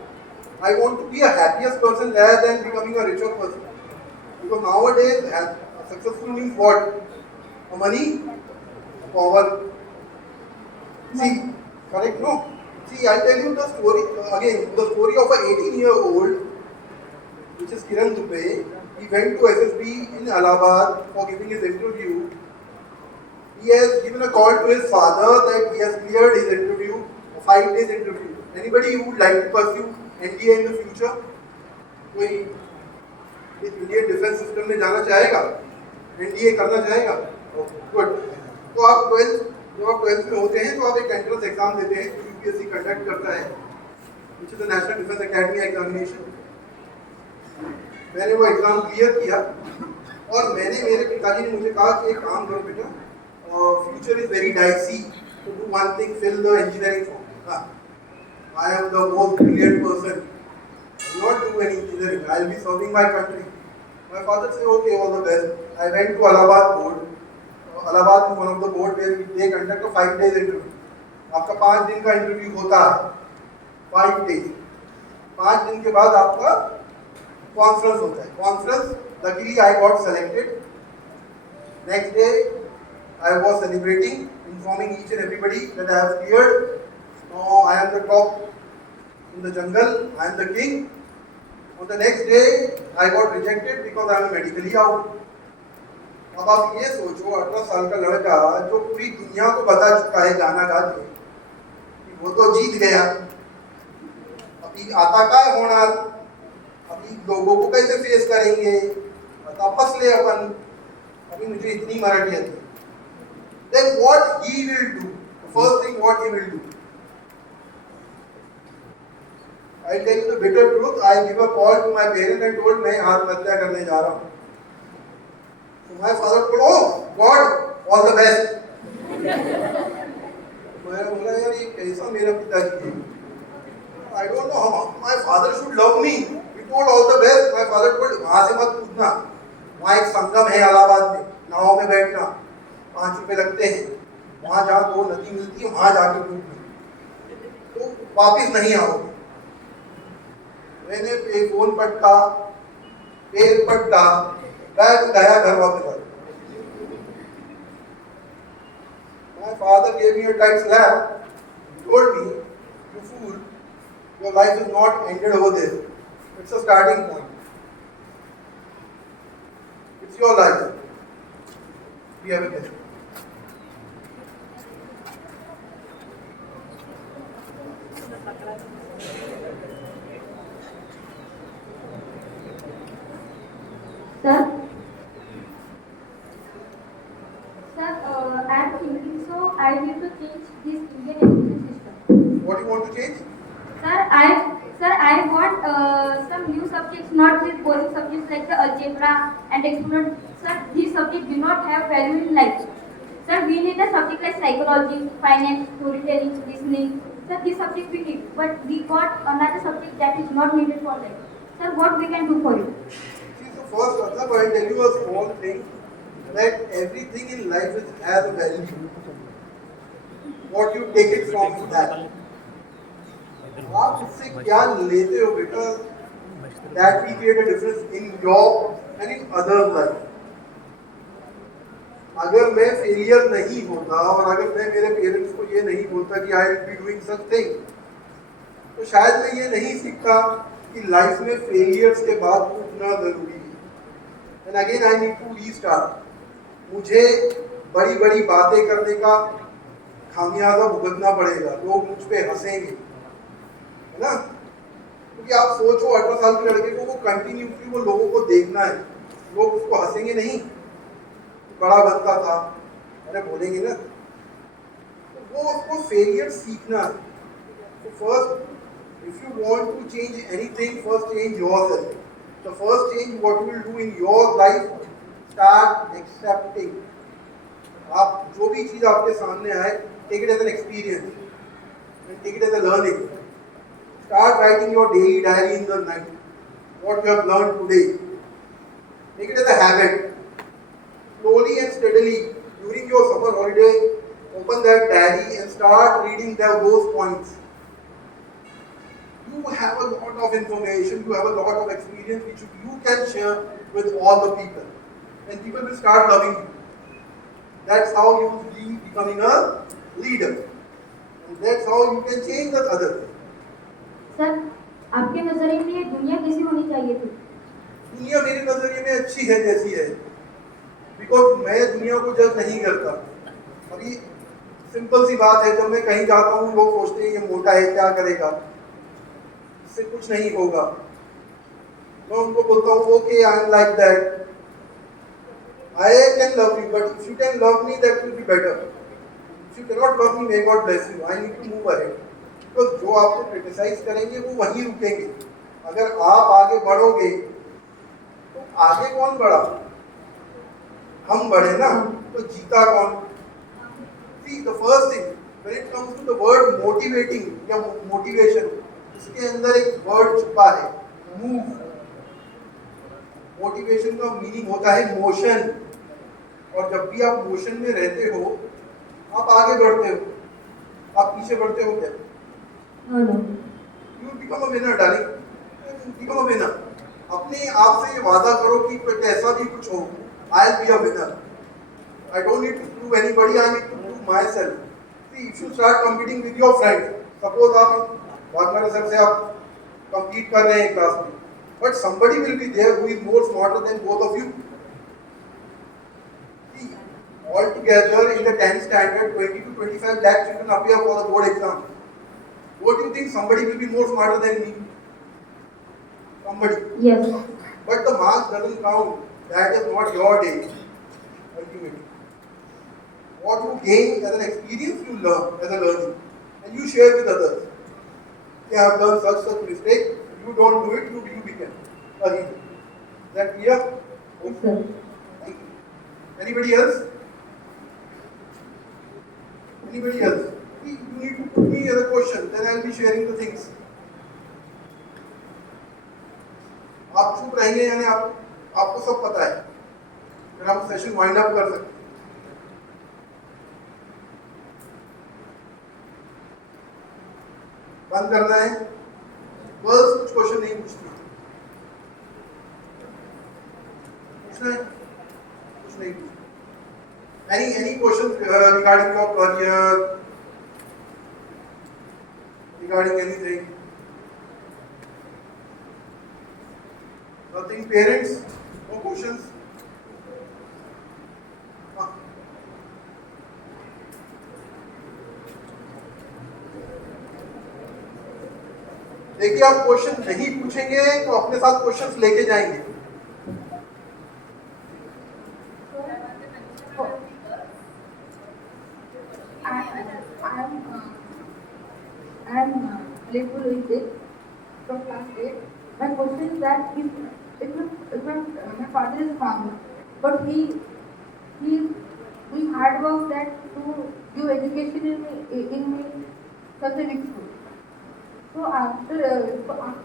I want to be a happiest person rather than becoming a richer person. Because nowadays, successful means what? Money, power. See, correct? No. See, I'll tell you the story again. The story of an 18-year-old, which is Kiran Dubey. He went to SSB in Allahabad for giving his interview. He has given a call to his father that he has cleared his interview, a 5 days interview. Anybody who would like to pursue NDA in the future? कोई इस Indian defence system में जाना चाहेगा? NDA करना चाहेगा? Good. तो आप 12th में होते हैं तो आप एक एंट्रेंस एग्जाम देते हैं जो UPSC कंडक्ट करता है, which is the National Defense Academy Examination. मैंने वो एग्जाम क्लियर किया और मेरे पिताजी ने मुझे कहा कि एक काम करो बेटा, फ्यूचर इज वेरी डाइसी, तो do one thing, fill the engineering form. I am the most brilliant person. I will not do any engineering. I will be serving my country. My father said, okay, all the best. I went to Allahabad board. Allahabad is one of the board where they conduct a 5 days interview. आपका 5 दिन का interview होता है, 5 days. 5 दिन के बाद आपका conference होता है. Conference, luckily I got selected. Next day, I was celebrating, informing each and everybody that I have cleared. Now I am the top in the jungle, I am the king. On the next day, I got rejected because I am medically out. अब आप ये सोचो, 18 साल का लड़का जो पूरी दुनिया को बता चुका है गाना गा के कि वो तो जीत गया, अभी आता का होना, अभी लोगों को कैसे फेस करेंगे, बता फसले अपन, अभी मुझे इतनी मराठी आती है. Then what he will do? The first thing what he will do? I tell you the bitter truth. I give a call to my parents and told मैं आत्महत्या करने जा रहा हूँ. So my father told, oh God, all the best. मैं बोला यार ये कैसा मेरा पिताजी है. I don't know how my father should love me. He told all the best. My father told वहाँ से मत कूदना. वहाँ एक संगम है इलाहाबाद में, नाव में बैठना, 5 रुपए लगते हैं. वहाँ जहाँ 2 नदी मिलती है वहाँ जाके कूदना, तो वापिस नहीं आओगे. मैंने पे फोन पट्टा, पेड़ पट्टा, बैग गया घर वापस. My father gave me a tight slap. He told me, you fool, your life is not ended over there. It's a starting point. It's your life. We have a guest. Sir, I am thinking so I need to change this Indian education system. What do you want to change? I want some new subjects, not these boring subjects like the algebra and exponent. Sir, these subjects do not have value in life. Sir, we need a subject like psychology, finance, storytelling, listening. Sir, these subjects we need, but we got another subject that is not needed for life. Sir, what we can do for it? See, so first, Arnab, I'll tell you a small thing that everything in life has a value. What you take it from is that. आप इससे क्या लेते हो बेटा? That will create a difference in your and in other life. अगर मैं failure नहीं होता और अगर मैं मेरे पेरेंट्स को ये नहीं बोलता कि I will be doing something, तो शायद मैं ये नहीं सीखता कि लाइफ में फेलियर्स के बाद उठना जरूरी है. And again I need to restart. मुझे बड़ी बड़ी बातें करने का खामियाजा भुगतना पड़ेगा. लोग मुझ पे हंसेंगे, है ना? क्योंकि आप सोचो 18 साल के लड़के को वो कंटिन्यूसली वो लोगों को देखना है. लोग उसको हंसेंगे नहीं, बड़ा बनता था, अरे बोलेंगे ना. तो वो उसको फेलियर सीखना है. तो first, if you want to change anything, first change yourself. The first change what you will do in your life, start accepting. आप जो भी चीज आपके सामने आए, take it as an experience and take it as a learning. Start writing your daily diary in the night. What you have learned today. Make it as a habit. Slowly and steadily, during your summer holiday, open that diary and start reading those points. You have a lot of information, you have a lot of experience which you can share with all the people. And people will start loving you. That's how you will be becoming a leader. And that's how you can change the others. Sir, आपके नजरिए में ये दुनिया कैसी होनी चाहिए थी? दुनिया मेरे नजरिए में अच्छी है जैसी है, बिकॉज मैं दुनिया को जज नहीं करता. अभी सिंपल सी बात है, जब मैं कहीं जाता हूँ लोग सोचते हैं ये मोटा है क्या करेगा, इससे कुछ नहीं होगा. मैं उनको बोलता हूँ okay, I am like that, I can love you, but if you can love me that will be better. If you can not love me, may God bless you. I need to move ahead. तो जो आपको criticise करेंगे वो वहीं रुकेंगे. अगर आप आगे बढ़ोगे तो आगे कौन बढ़ा? हम बढ़े ना, तो जीता कौन? See, the first thing when it comes to the word motivating या motivation, इसके अंदर एक वर्ड छुपा है, move. मोटिवेशन का मीनिंग होता है मोशन. और जब भी आप मोशन में रहते हो, आप आगे बढ़ते हो. आप पीछे बढ़ते हो क्या? No, no. You become a winner, darling. Become a winner. अपने आप से ये वादा करो कि कैसा भी कुछ हो, I'll be a winner. I don't need to prove anybody. I need to prove myself. See, if you start competing with your friends, suppose आप वागनर सर से आप compete कर रहे हैं क्लास में, but somebody will be there who is more smarter than both of you. See, all together in the 10th standard, 20 to 25 lakh children appear for the board exam. What do you think? Somebody will be more smarter than me? Somebody. Yes. But the marks doesn't count. That is not your day. Ultimately. What you gain as an experience, you learn as a learning. And you share with others. They have done such mistake. You don't do it, you become a leader. Is that clear? Yes, sir. Thank you. Anybody else? Anybody else? You need to put me as a question, then I will be sharing the things. आप चुप रहेंगे यानी आपको सब पता है, फिर हम सेशन वाइंड अप कर सकते हैं. बंद करना है. गर्ल्स कुछ क्वेश्चन नहीं पूछती. पूछना है? कुछ नहीं पूछना. Any questions regarding your career? Regarding anything? Nothing, parents? No questions? हाँ. देखिए, आप क्वेश्चन नहीं पूछेंगे तो अपने साथ क्वेश्चंस लेके जाएंगे. I am Lepu Rohit from class 8. My question is that my father is a farmer, but he is doing hard work that to give education in such a big school. So after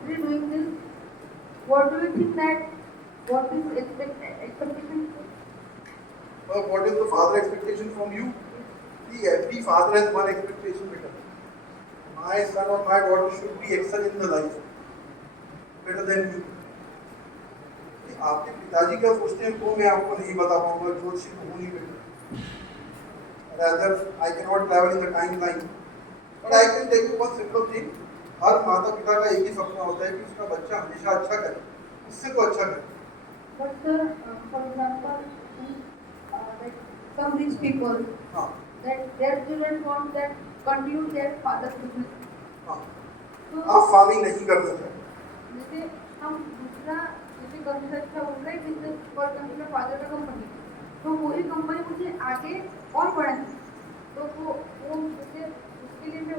doing this, what do you think that what is expectation? What is the father expectation from you? See, every father has one expectation, beta. My son or my daughter should be excel in the life, better than me. आपके पिताजी क्या सोचते हैं वो मैं आपको नहीं बता पाऊंगा, ज्योतिषी को नहीं बेटा. Rather, I cannot travel in the timeline, but I can tell you one simple thing. हर माता पिता का एक ही सपना होता है कि उसका बच्चा हमेशा अच्छा करे, उससे तो अच्छा करे. But sir, for example, that some rich people, that their children want that continue their father's business. तो आप फार्मिंग नहीं करना चाहिए. जैसे हम दूसरा जैसे कंपनी अच्छा बोल रहे हैं बिजनेस फॉर कंपनी फादर का कंपनी, तो वही कंपनी मुझे आगे और बढ़ानी, तो वो जैसे उसके लिए मैं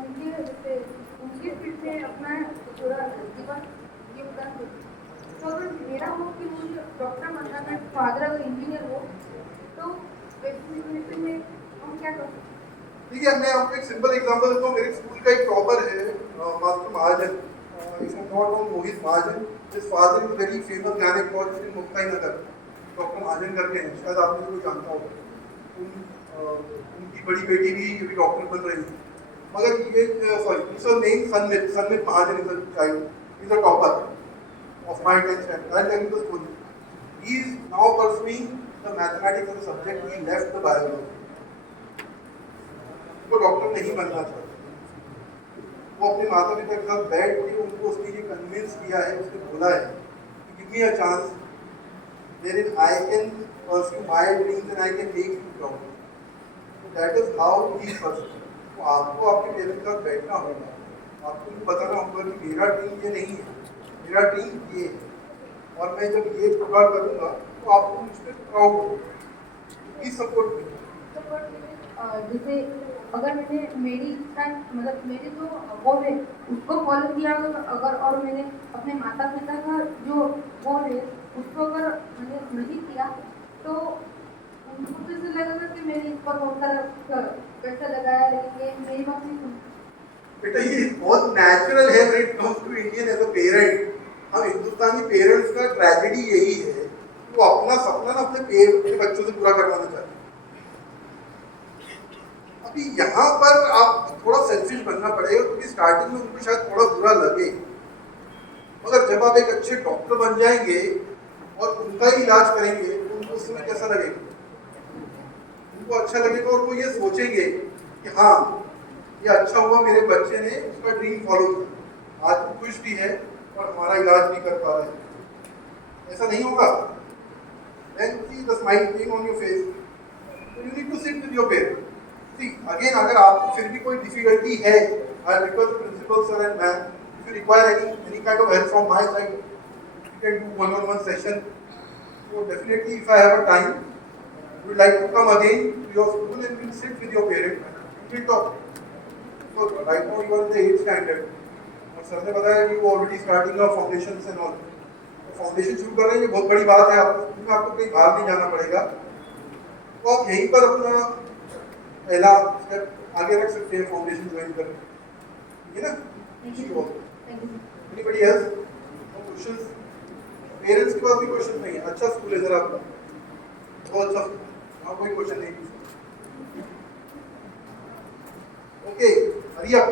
उनके जैसे उनके फील्ड में अपना थोड़ा जीवन योगदान दूँ. तो अगर मेरा हो कि मुझे डॉक्टर बनना है, फादर अगर इंजीनियर हो, तो वैसे सिचुएशन में हम क्या कर सकते हैं? ठीक है, मैं आपको एक सिंपल एग्जांपल देता हूँ. मेरे स्कूल का एक टॉपर है, master Mahajan, Mohit Mahajan. His father is very famous gynecologist in Muktainagar, doctor Mahajan करके हैं, शायद आपने कोई जानता होगा. उनकी बड़ी बेटी भी डॉक्टर बन रही है. मगर ये sorry name Sanmit Mahajan is a child, is a topper of my 10th standard. I'll tell you the story. He is now pursuing the mathematics as a subject. He left the biology. वो doctor नहीं बनना चाहता. वो अपने माता पिता के साथ बैठ के उनको उसने ये कन्विंस किया है, उसने बोला है कि give me a chance wherein I can pursue my dreams and I can make you proud. So that is how he is pursuing. तो आपको आपके पेरेंट्स के साथ बैठना होगा, आपको उनको बताना होगा कि मेरा ड्रीम ये नहीं है, मेरा ड्रीम ये है, और मैं जब ये पूरा करूँगा तो आपको मुझ पर प्राउड हो. Please support me. जैसे अगर मैंने मेरी इच्छा मतलब मेरे जो गोल है उसको फॉलो किया अगर और मैंने अपने माता पिता का जो गोल है उसको अगर मैंने नहीं किया तो उनको तो ऐसा लगेगा कि मैंने इस पर बहुत सारा पैसा लगाया लेकिन मेरी बात नहीं सुनी. बेटा ये बहुत नेचुरल है when it comes to Indian as a parent. हम हिंदुस्तानी पेरेंट्स का ट्रेजेडी यही है, वो अपना सपना ना अपने बच्चों से पूरा करवाना चाहते हैं. अभी यहाँ पर आपको थोड़ा सेल्फिश बनना पड़ेगा, क्योंकि स्टार्टिंग में उनको शायद थोड़ा बुरा लगे, मगर जब आप एक अच्छे डॉक्टर बन जाएंगे और उनका ही इलाज करेंगे तो उनको उस समय कैसा लगेगा? उनको अच्छा लगेगा और वो ये सोचेंगे कि हाँ ये अच्छा हुआ मेरे बच्चे ने उसका ड्रीम फॉलो किया, आज वो खुश भी है और हमारा इलाज भी कर पा रहे हैं. ऐसा नहीं होगा. Then see the smile thing on your face. So you need to sit with your parents. See again, अगर आपको फिर भी कोई डिफिकल्टी है, I request principal sir and ma'am, if you require any kind of help from my side, you can do one-on-one session. So definitely, if I have a time, you would like to come again to your school and we'll sit with your parents and we'll talk. So right now you are in the 8th standard. और sir ने बताया कि वो already starting of foundations and all. Foundation शुरू कर रहे हैं, ये बहुत बड़ी बात है. आपको कहीं बाहर नहीं जाना पड़ेगा, तो आप यहीं पर अपना पहला स्टेप आगे रख सकते हैं, फाउंडेशन ज्वाइन करके. ठीक है ना? Anybody else? No questions? Parents के पास भी क्वेश्चन नहीं है. अच्छा स्कूल है सर आपका, बहुत अच्छा स्कूल. वहाँ कोई क्वेश्चन नहीं है. Okay, hurry up.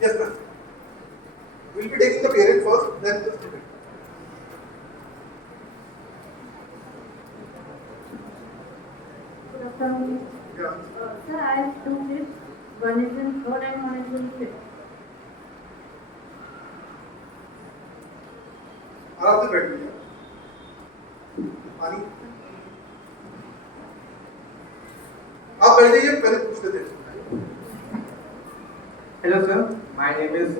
Yes, ma'am. We'll be taking the parent first, then the student. Good afternoon. Yeah. Sir, I have two kids. One is in third and one is in fifth. आराम से बैठ जाइए। पानी आप बैठ जाइए, पहले पूछ लेते हैं। Hello sir, my name is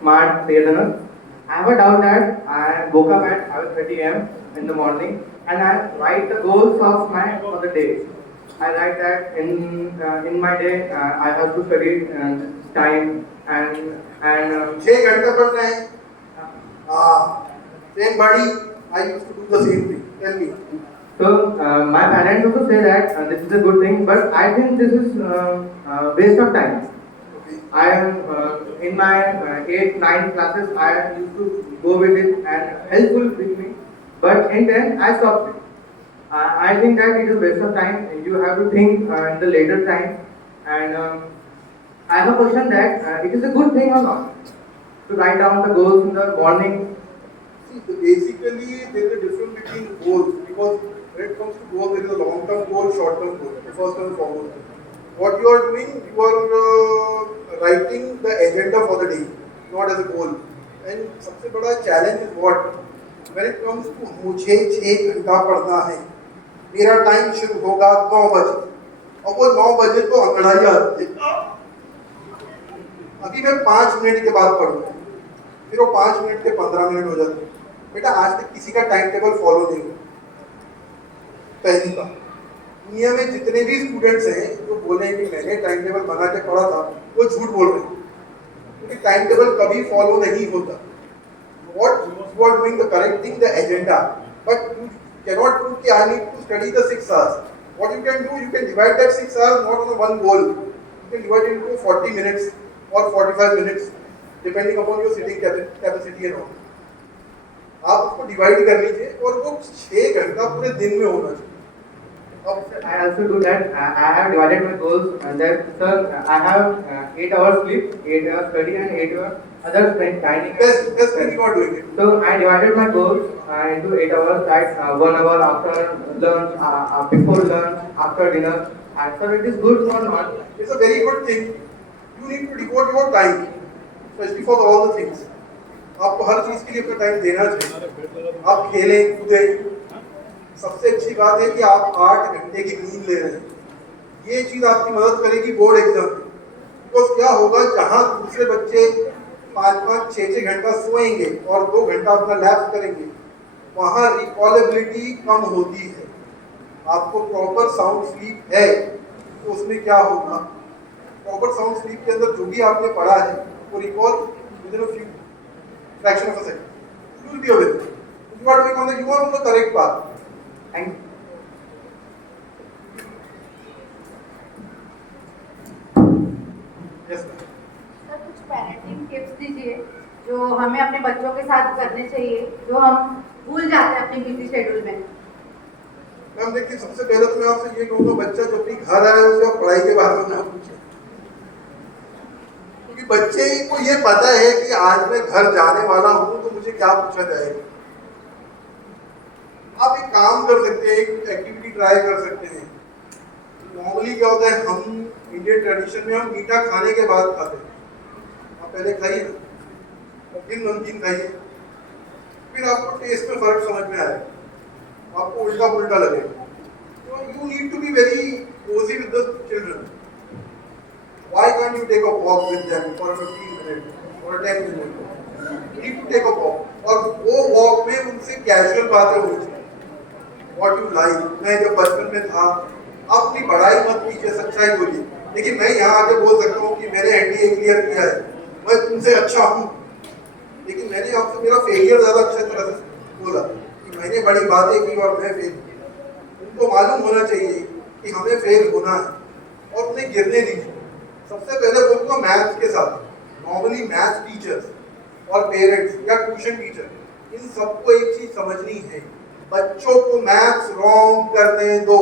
Smart Sayadanas. I have a doubt that I woke up at 5:30 a.m. in the morning and I write the goals of my for the day. I write that in my day I have to study time and 6 घंटा पढ़ना है। Same body, I used to do the same thing. Tell me. so my parents also say that this is a good thing, but I think this is waste of time. I am in my 8th, 9th classes. I used to go with it and helpful with me, but in 10th I stopped it. I think that it is waste of time. You have to think in the later time. And I have a question that it is a good thing or not to write down the goals in the morning. See, basically there is a difference between goals, because when it comes to goals, there is a long-term goal, short-term goal. The first and foremost. What you are doing, you are writing the agenda for the day, not as a goal. And सबसे बड़ा challenge is what? When it comes to मुझे 6 घंटा पढ़ना है, मेरा time शुरू होगा 9 बजे, और वो 9 बजे तो अंगड़ाई आती है। अभी मैं 5 मिनट के बाद पढ़ूंगा, फिर वो 5 मिनट के 15 मिनट हो जाते हैं। बेटा आज तक किसी का टाइम टेबल फॉलो नहीं हुआ। पहली बात, दुनिया में जितने भी स्टूडेंट्स हैं जो बोले कि मैंने टाइम टेबल बना के पढ़ा था, वो झूठ बोल रहे हैं, क्योंकि टाइम टेबल कभी फॉलो नहीं होता। What you are doing the correct thing, the agenda, but you cannot do कि I need to study the 6 hours. What you can do, you can divide that 6 hours not on one goal. You can divide it into 40 minutes or 45 minutes, depending upon your sitting capacity and all. आप उसको divide कर लीजिए और वो 6 घंटा पूरे दिन में होना चाहिए। I also do that. I have divided my goals that sir, I have 8 hours sleep, 8 hours study, and 8 hours other dining. Best thing you are doing it. So I divided my goals into 8 hours. Like 1 hour after lunch, before lunch, after dinner. And so it is good or not? It's a very good thing. You need to devote your time, especially for all the things. आपको हर चीज के लिए अपना time देना चाहिए। आप खेलें कूदें। सबसे अच्छी बात है कि आप 8 घंटे की नींद ले रहे हैं। ये चीज़ आपकी मदद करेगी बोर्ड एग्जाम में। तो क्या होगा, जहाँ दूसरे बच्चे 5-5, 6-6 घंटा सोएंगे और 2 घंटा अपना लैप्स करेंगे, वहाँ रिकॉलेबिलिटी कम होती है। आपको प्रॉपर साउंड स्लीप है तो उसमें क्या होगा, प्रॉपर साउंड स्लीप के अंदर जो भी आपने पढ़ा है वो recall within a few fraction of a second you will be aware. You are doing you are on the correct path. Thank you. Yes, sir कुछ पेरेंटिंग टिप्स दीजिए जो हमें अपने बच्चों के साथ करने चाहिए, जो हम भूल जाते हैं अपनी बिजी शेड्यूल में। मैम देखिए, सबसे पहले तो मैं आपसे ये कहूँगा, बच्चा जब भी घर आए उससे आप पढ़ाई के बारे में ना पूछें, क्योंकि बच्चे को ये पता है कि आज मैं घर जाने वाला हूँ तो मुझे क्या पूछा जाएगा। आप एक काम कर सकते हैं, एक एक्टिविटी ट्राई कर सकते हैं। नॉर्मली क्या होता है, हम इंडियन ट्रेडिशन में हम मीठा खाने के बाद खाते हैं। आप पहले खाइए और फिर नमकीन खाइए, फिर आपको टेस्ट में फर्क समझ में आएगा, आपको उल्टा पुल्टा लगेगा। तो you need to be very cosy with the children. Why can't you take a walk with them for 15 minute और 10 minute? You need to take a walk, और वो वॉक में उनसे कैजुअल बातें होनी चाहिए। What you like. मैं जब बचपन में था, आप अपनी बड़ाई मत कीजिए, सच्चाई बोलिए। लेकिन मैं यहाँ आके बोल सकता हूँ कि मैंने एनडीए क्लियर किया है, मैं तुमसे अच्छा हूँ, लेकिन मैंने आपसे मेरा फेलियर ज़्यादा अच्छी तरह से बोला कि मैंने बड़ी बातें की और मैं फेल। उनको मालूम होना चाहिए कि हमें फेल होना है और उन्हें गिरने दीजिए। सबसे पहले बोलूँगा मैथ्स के साथ, नॉर्मली मैथ्स टीचर्स और पेरेंट्स या ट्यूशन टीचर, इन सबको एक चीज़ समझनी है, बच्चों को मैथ्स रॉन्ग करने दो।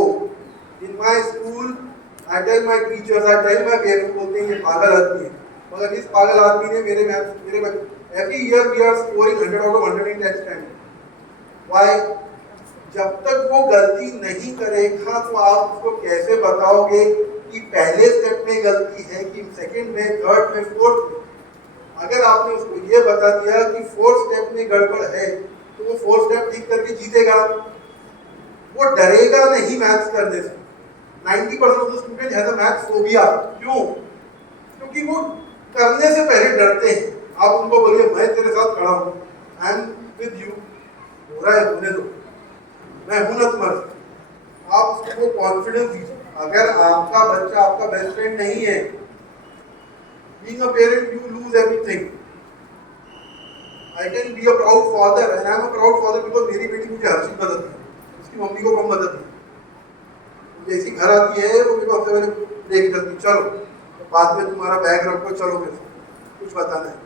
In my school I tell my teachers, I tell my parents, बोलते हैं ये पागल आदमी है, मगर इस पागल आदमी ने मेरे every year we are scoring 100 out of 100 in test time. Why? जब तक वो गलती नहीं करेगा तो आप उसको कैसे बताओगे कि पहले स्टेप में गलती है कि सेकंड में, थर्ड में, फोर्थ में। अगर आपने उसको ये बता दिया कि फोर्थ स्टेप में गड़बड़ है तो वो फोर्थ स्टेप ठीक करके जीतेगा, वो डरेगा नहीं मैथ्स करने से। 90% of the student has a maths phobia. क्यों? क्योंकि वो करने से पहले डरते हैं। आप उनको बोलिए मैं तेरे साथ खड़ा हूँ, आई एम विद यू, हो रहा है होने दो, मैं हूं ना तुम्हारे साथ। आप उसको कॉन्फिडेंस दीजिए। अगर आपका बच्चा आपका बेस्ट फ्रेंड नहीं है, being a parent you lose everything. I can be a proud father and I am a proud father because मेरी बेटी मुझे हर चीज बताती है, उसकी मम्मी को कम बताती है। जैसी घर आती है वो मेरे को सबसे पहले देख जाती है, चलो तो बाद में तुम्हारा बैग रखो, चलो मेरे साथ कुछ बताना है।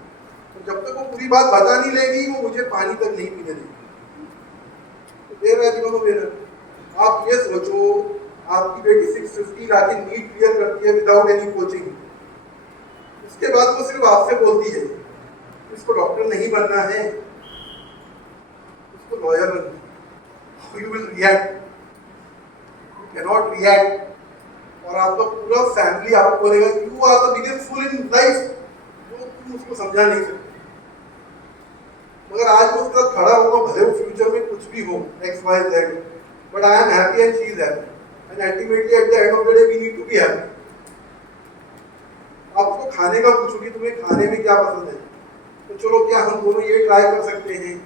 तो जब तक वो पूरी बात बता नहीं लेगी वो मुझे पानी तक नहीं पीने देगी। तो देर रात दोनों मेरा आप ये सोचो, आपकी बेटी 650 लाके नीट क्लियर करती है विदाउट एनी कोचिंग, उसके बाद वो सिर्फ आपसे बोलती है इसको डॉक्टर नहीं बनना है, इसको लॉयर बनना है। You will react, you can not react, और आपका पूरा फैमिली आपको बोलेगा you are the biggest fool in life, तो तुम उसको समझा नहीं सकते। मगर आज मैं उसके साथ खड़ा हुआ, भले वो फ्यूचर में कुछ भी हो XYZ, but I am happy and she is happy, and ultimately at the end of the day we need to be happy. आपको खाने का पूछोगे तुम्हें खाने में क्या पसंद है, तो चलो क्या हम दोनों ये ट्राई कर सकते हैं।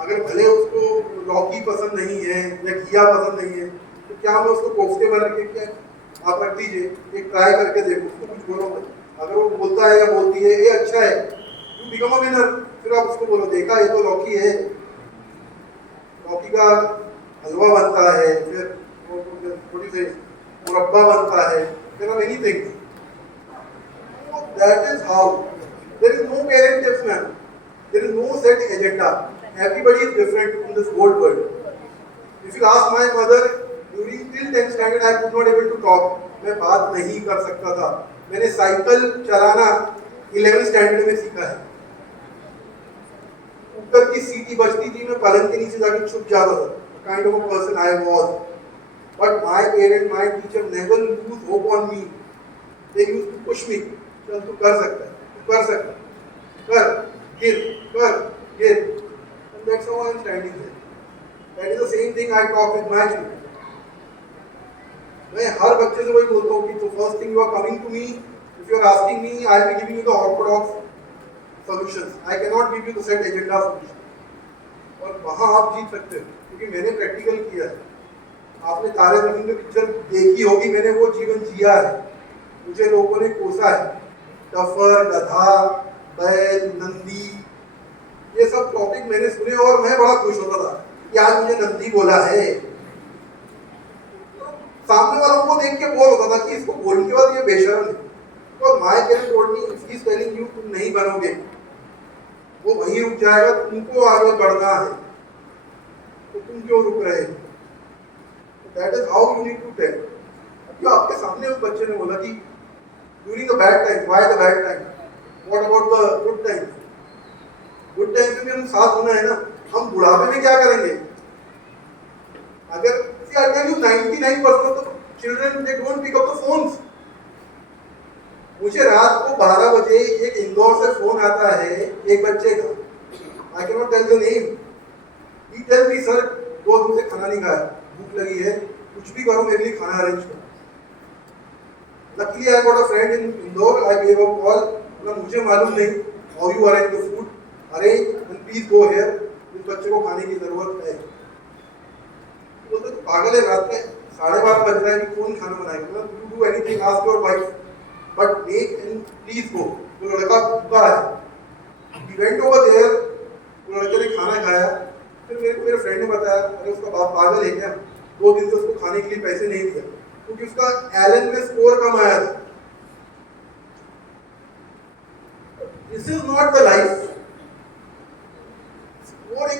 अगर भले उसको लौकी पसंद नहीं है या घिया पसंद नहीं है, तो क्या मैं उसको कोफ्ते बना के क्या आप रख दीजिए, एक ट्राई करके देखो, उसको कुछ बोलो मत। अगर वो बोलता है या बोलती है ये अच्छा है, यू बिकम अ विनर। फिर आप उसको बोलो देखा ये तो लौकी है, लौकी का हलवा बनता है, फिर थोड़ी सी मुरब्बा बनता है, फिर हम anything. That is how. There is no parent tips, man. There is no set agenda. Everybody is different in this whole world. If you ask my mother, during till 10th standard, I could not able to talk. मैं बात नहीं कर सकता था। मैंने cycle चलाना 11th standard में सीखा है। ऊपर की सीटी बजती थी, मैं पलंग के नीचे जाकर छुप जाता था। Kind of a person I was. But my parent, my teacher never lose hope on me. They used to push me. चल तू कर सकता है, तू कर सकता है, कर गिर, and that's how I am standing there. That is the same thing I talk with my children. मैं हर बच्चे से वही बोलता हूँ कि तो first thing you are coming to me, if you are asking me, I will be giving you the orthodox solutions. I cannot give you the set agenda solution. और वहाँ आप जीत सकते हो, क्योंकि मैंने प्रैक्टिकल किया है। आपने तारे ज़मीन में पिक्चर देखी होगी, मैंने वो जीवन जिया है। मुझे लोगों ने कोसा है, टफर, गधा, बैल, नंदी, ये सब टॉपिक मैंने सुने और मैं बड़ा खुश होता था कि आज मुझे नंदी बोला है। सामने वालों को देख के बोल होता था कि इसको बोलने के बाद ये बेशर्म है। तो my parents told me if he is telling you तुम नहीं बनोगे, वो वहीं रुक जाएगा, तुमको आगे बढ़ना है, तो तुम क्यों रुक रहे हो? That is how you need to tell. जो आपके सामने उस बच्चे ने बोला कि during the bad times, why the bad times? What about the good times? Good times में भी हम साथ होना है ना। हम बुढ़ापे में क्या करेंगे? अगर see I tell you 99% of the children they don't pick up the phones. मुझे रात को 12 बजे एक इंदौर से फोन आता है एक बच्चे का, I cannot tell the name. He tell me sir 2 दिन से खाना नहीं खाया, भूख लगी है, कुछ भी करो मेरे लिए खाना अरेंज करो। Luckily, I got a friend in Indore. I gave a call. मुझे मालूम नहीं how you arrange the food. Arrange and please go here. इस बच्चे को खाने की जरूरत है। बोलते तो पागल है, रात में 12:30 बज रहा है कि कौन खाना बनाएगा? You do anything, ask your wife, but make and please go. वो लड़का भूखा है। We went over there. वो लड़के ने खाना खाया। फिर मेरे फ्रेंड ने बताया अरे उसका बाप पागल है क्या? 2 दिन से उसको खाने के लिए पैसे नहीं दिया क्योंकि उसका एलन में स्कोर कम आया था। This is not the life.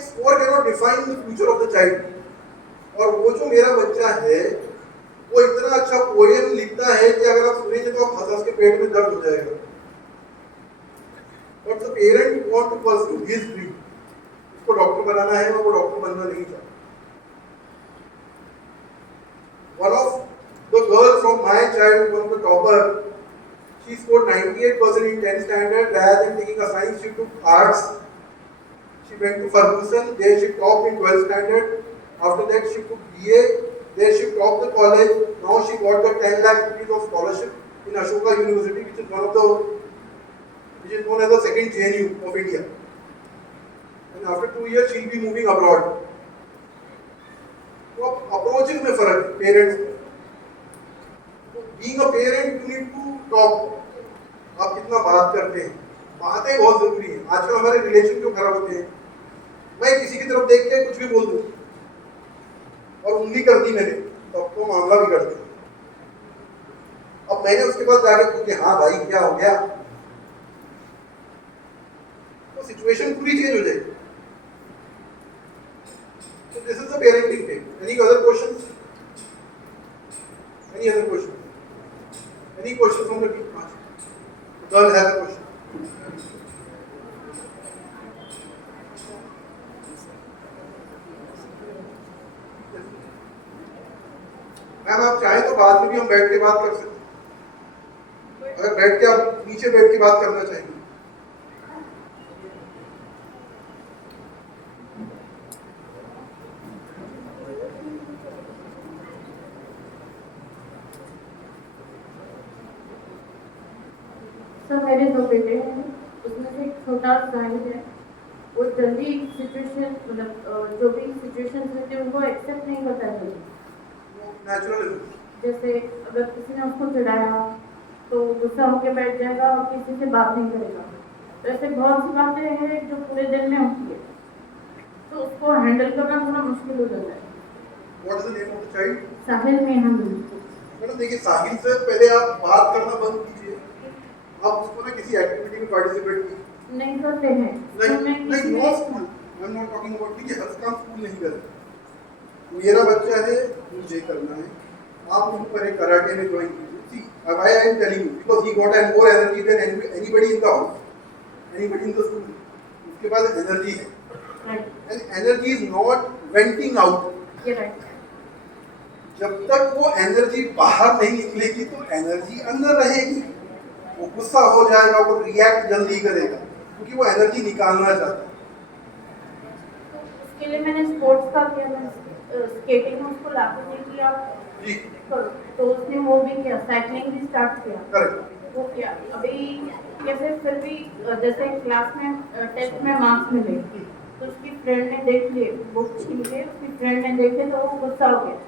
Score cannot define the future of the child. और वो जो मेरा बच्चा है वो इतना अच्छा पोएम लिखता है कि अगर आप सुनेंगे तो आप हंस के पेट में दर्द हो जाएगा। But the parent want to pursue his dream. उसको डॉक्टर बनाना है और वो डॉक्टर बनना नहीं चाहता। One of the girl from my childhood, one of the topper, she scored 98% in 10th standard. Rather than taking a science, she took arts. She went to Ferguson. There she topped in 12th standard. After that, she took BA. There she topped the college. Now she got the 10 lakh rupees of scholarship in Ashoka University, which is which is known as the second JNU of India. And after 2 years, she'll be moving abroad. तो approaches में फर्क है parents में. Being a parent you need to talk. आप कितना बात करते हैं, बातें बहुत जरूरी है. आजकल हमारे रिलेशन क्यों खराब होते हैं, मैं किसी की तरफ देख के कुछ भी बोल दूं और उंगली कर दी मैंने, तब तो मामला बिगड़ गया. अब मैंने उसके बाद जाके पूछा हाँ भाई क्या हो गया, तो सिचुएशन पूरी चेंज हो जाएगी. So this is the parenting thing. Any other questions? Any other questions? Any questions from the team? Girl has a question. Ma'am आप चाहें तो बाद में भी हम बैठ के बात कर सकते हैं, अगर बैठ के आप नीचे बैठ के बात करना चाहेंगे. सर मेरे 2 बेटे हैं, उसमें से एक छोटा साहिल है. वो जल्दी सिचुएशन मतलब जो भी सिचुएशन होती है उनको एक्सेप्ट नहीं करता है. नेचुरल जैसे अगर किसी ने उसको चिढ़ाया तो गुस्सा होकर बैठ जाएगा और किसी से बात नहीं करेगा. तो ऐसे बहुत सी बातें हैं जो पूरे दिन में होती है, तो उसको हैंडल करना थोड़ा मुश्किल हो जाता है. What is the name of the child? साहिल में हम मैडम देखिए, साहिल से पहले आप बात करना बंद कीजिए. आप उसको ना किसी एक्टिविटी में पार्टिसिपेट कीजिए. नहीं करते हैं. नहीं no school, I am not talking about कि हर काम स्कूल नहीं करते. मेरा बच्चा है, मुझे करना है, आप उसको पहले कराटे में ज्वाइन कीजिए. See why I am telling you, because he got an more energy than anybody in the house, anybody in the school. उसके पास एनर्जी है, and energy is not venting out. जब तक वो एनर्जी बाहर नहीं निकलेगी तो एनर्जी अंदर रहेगी. वो गुस्सा हो जाएगा, वो रिएक्ट जल्दी करेगा क्योंकि वो एनर्जी निकालना चाहता है. उसके लिए मैंने स्पोर्ट्स का किया, मैं स्केटिंग में उसको लागू नहीं किया जी. तो उसने वो भी किया, साइकिलिंग भी स्टार्ट किया. करेक्ट. वो किया. अभी कैसे फिर भी जैसे क्लास में टेस्ट में मार्क्स मिले तो उसकी फ्रेंड ने देख लिए, बुक छीन के उसकी फ्रेंड ने देखे तो वो गुस्सा हो गया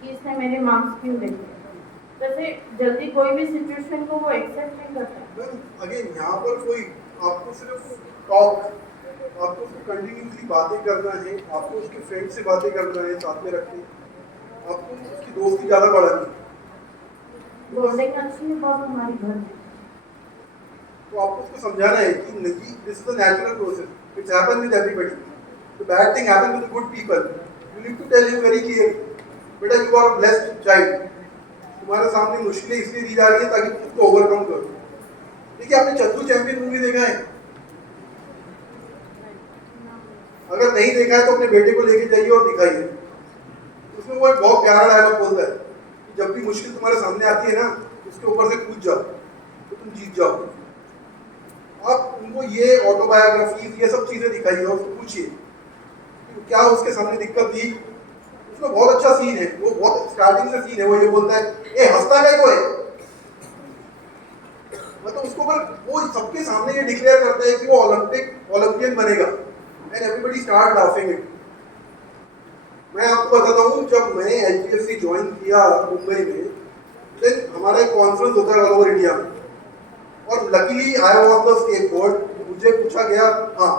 कि इसने मेरे मार्क्स क्यों देखे. वैसे जल्दी कोई भी सिचुएशन को वो एक्सेप्ट नहीं करता. अगेन यहाँ पर कोई आपको सिर्फ टॉक, आपको कंटिन्यूसली बातें करना है, आपको उसके फ्रेंड से बातें करना है साथ में रखनी, आपको उसकी दोस्ती ज़्यादा बढ़ानी है. बॉन्डिंग अच्छी है बहुत हमारी घर में. तो आपको उसको समझाना है कि नहीं, this is a natural process, it's happen with everybody. The bad thing happen with good people. You need to tell him very clear, बेटा you are a blessed child. तुम्हारे सामने मुश्किलें इसलिए दी जा रही है ताकि उसको ओवरकम करो. देखिए आपने चद्दू चैंपियन मूवी देखा है? अगर नहीं देखा है तो अपने बेटे को लेके जाइए और दिखाइए. उसमें वो एक बहुत प्यारा डायलॉग बोलता है कि जब भी मुश्किल तुम्हारे सामने आती है ना, उसके ऊपर से कूद जाओ तो तुम जीत जाओ. आप उनको ये ऑटोबायोग्राफी ये सब चीज़ें दिखाइए और उसको पूछिए कि क्या उसके सामने दिक्कत थी. उसमें बहुत अच्छा सीन है, वो बहुत स्टार्टिंग से सीन है. वो ये बोलता है ए हंसता क्या को है, मतलब उसको पर वो सबके सामने ये डिक्लेयर करता है कि वो ओलंपियन बनेगा. And everybody start laughing it. मैं आपको बताता हूँ, जब मैंने HDFC ज्वाइन किया मुंबई में, देन हमारा एक कॉन्फ्रेंस होता है ऑल ओवर इंडिया में, और luckily I was the skateboard. मुझे पूछा गया हाँ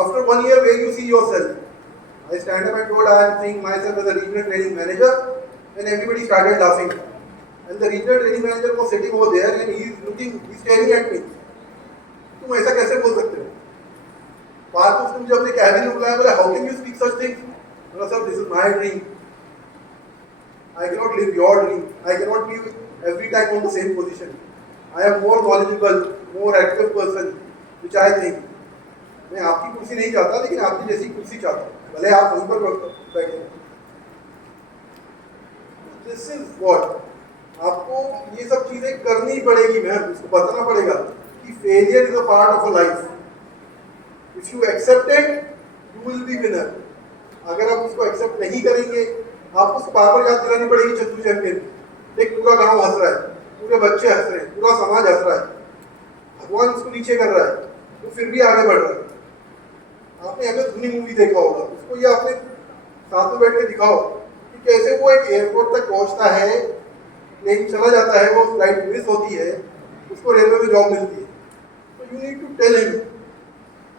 after 1 year where you see yourself. I stand up and told I am seeing myself as a regional training manager, and everybody started laughing. And the regional training manager was sitting over there and he is looking, he is staring at me. तुम ऐसा कैसे बोल सकते हो? बाद में उसने मुझे अपने कैबिन में बुलाया, बोला how can you speak such things? बोला sir this is my dream. I cannot live your dream. I cannot be every time on the same position. I am more knowledgeable, more active person, which I think. मैं आपकी कुर्सी नहीं चाहता, लेकिन आपकी जैसी कुर्सी चाहता हूँ, भले आप वहीं पर बैठे. This is what आपको ये सब चीजें करनी पड़ेगी मैम, इसको बताना पड़ेगा कि failure is a part of a life. If you accept it you will be winner. अगर आप उसको एक्सेप्ट नहीं करेंगे, आपको उसको बार बार याद दिलानी पड़ेगी चतुर चैंपियन. एक पूरा गांव हंस रहा है, पूरे बच्चे हंस रहे हैं, पूरा समाज हंस रहा है, भगवान उसको नीचे कर रहा है, वो फिर भी आगे बढ़ रहा है. आपने अगर धोनी मूवी देखा होगा, उसको ये आपने साथ में बैठ के दिखाओ कि कैसे वो एक एयरपोर्ट तक पहुंचता है, प्लेन चला जाता है, वो फ्लाइट मिस होती है, उसको रेलवे में जॉब मिलती है. तो you need to tell him,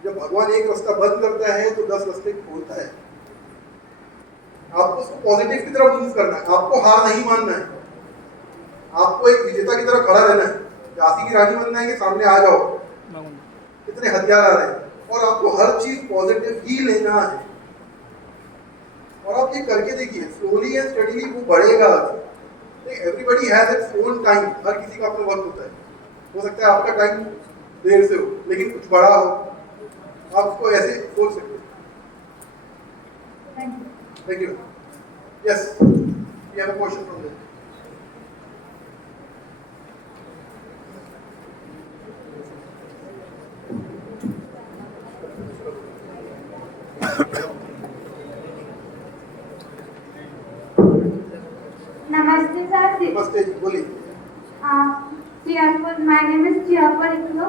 जब भगवान एक रास्ता बंद करता है तो 10 रास्ते खोलता है. आपको उसको पॉजिटिव की तरफ मूव करना है, आपको हार नहीं मानना है, आपको एक विजेता की तरह खड़ा रहना है. झांसी की रानी बनना है कि सामने आ जाओ, कितने हथियार आ रहे हैं, और आपको हर चीज पॉजिटिव ही लेना है. और आप ये करके देखिए, स्लोली एंड स्टडीली वो बढ़ेगा. Everybody has its own time, हर किसी का अपना वक्त होता है. हो सकता है आपका टाइम देर से हो, लेकिन कुछ बड़ा हो, आप उसको ऐसे सोच सकते हो. Thank you. Yes, we have a question from there. नमस्ते सर. नमस्ते जी, बोलिए. My name is Chirapar Iklo.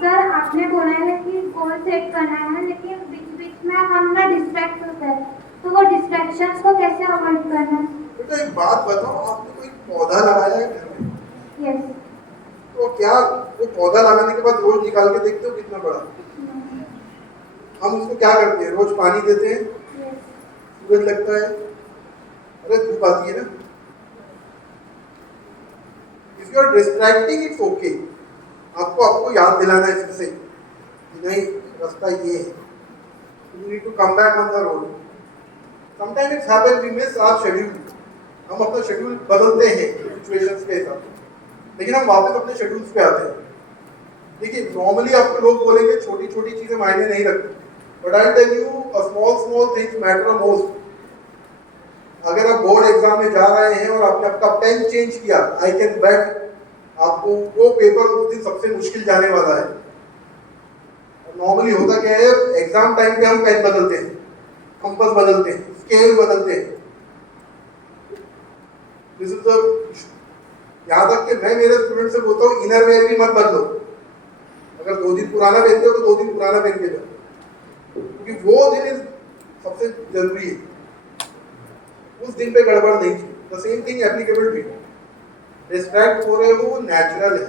Sir, आपने बोला है कि गोल सेट करना है, लेकिन बीच बीच में हम ना डिस्ट्रैक्ट होते हैं, तो वो डिस्ट्रैक्शंस को कैसे अवॉइड करना है? बेटा एक बात बताओ, आपने कोई पौधा लगाया है घर में? यस. तो क्या वो पौधा लगाने के बाद रोज निकाल के देखते हो कितना बड़ा? हम उसको क्या करते हैं, रोज पानी देते हैं, सूरज लगता है, अरे धूप आती है ना. If you are distracting it's okay. आपको याद दिलाना है फिर से कि नहीं, रास्ता ये है. You need to come back on the road. Sometime it's happen we miss our schedule. हम अपना शेड्यूल बदलते हैं सिचुएशंस के हिसाब से, लेकिन हम वापस अपने शेड्यूल्स पे आते हैं. देखिए, नॉर्मली आपको लोग बोलेंगे छोटी छोटी चीजें मायने नहीं रखती, but I tell you a small things matter most. अगर आप बोर्ड एग्जाम में जा रहे हैं और आपने आपका पेन चेंज किया, आई कैन बेट आपको वो पेपर उस दिन सबसे मुश्किल जाने वाला है. नॉर्मली होता क्या है, एग्जाम टाइम पे हम पेन बदलते हैं, कंपास बदलते हैं, स्केल बदलते हैं. दिस इज द, यहाँ तक कि मैं मेरे स्टूडेंट से बोलता हूँ इनर वेयर भी मत बदलो. अगर 2 दिन पुराना पहनते हो तो 2 दिन पुराना पहन के जाओ, क्योंकि वो दिन सबसे जरूरी है. उस दिन पे गड़बड़ नहीं थी. The same thing applicable to you. Distract हो रहे हो, नेचुरल है.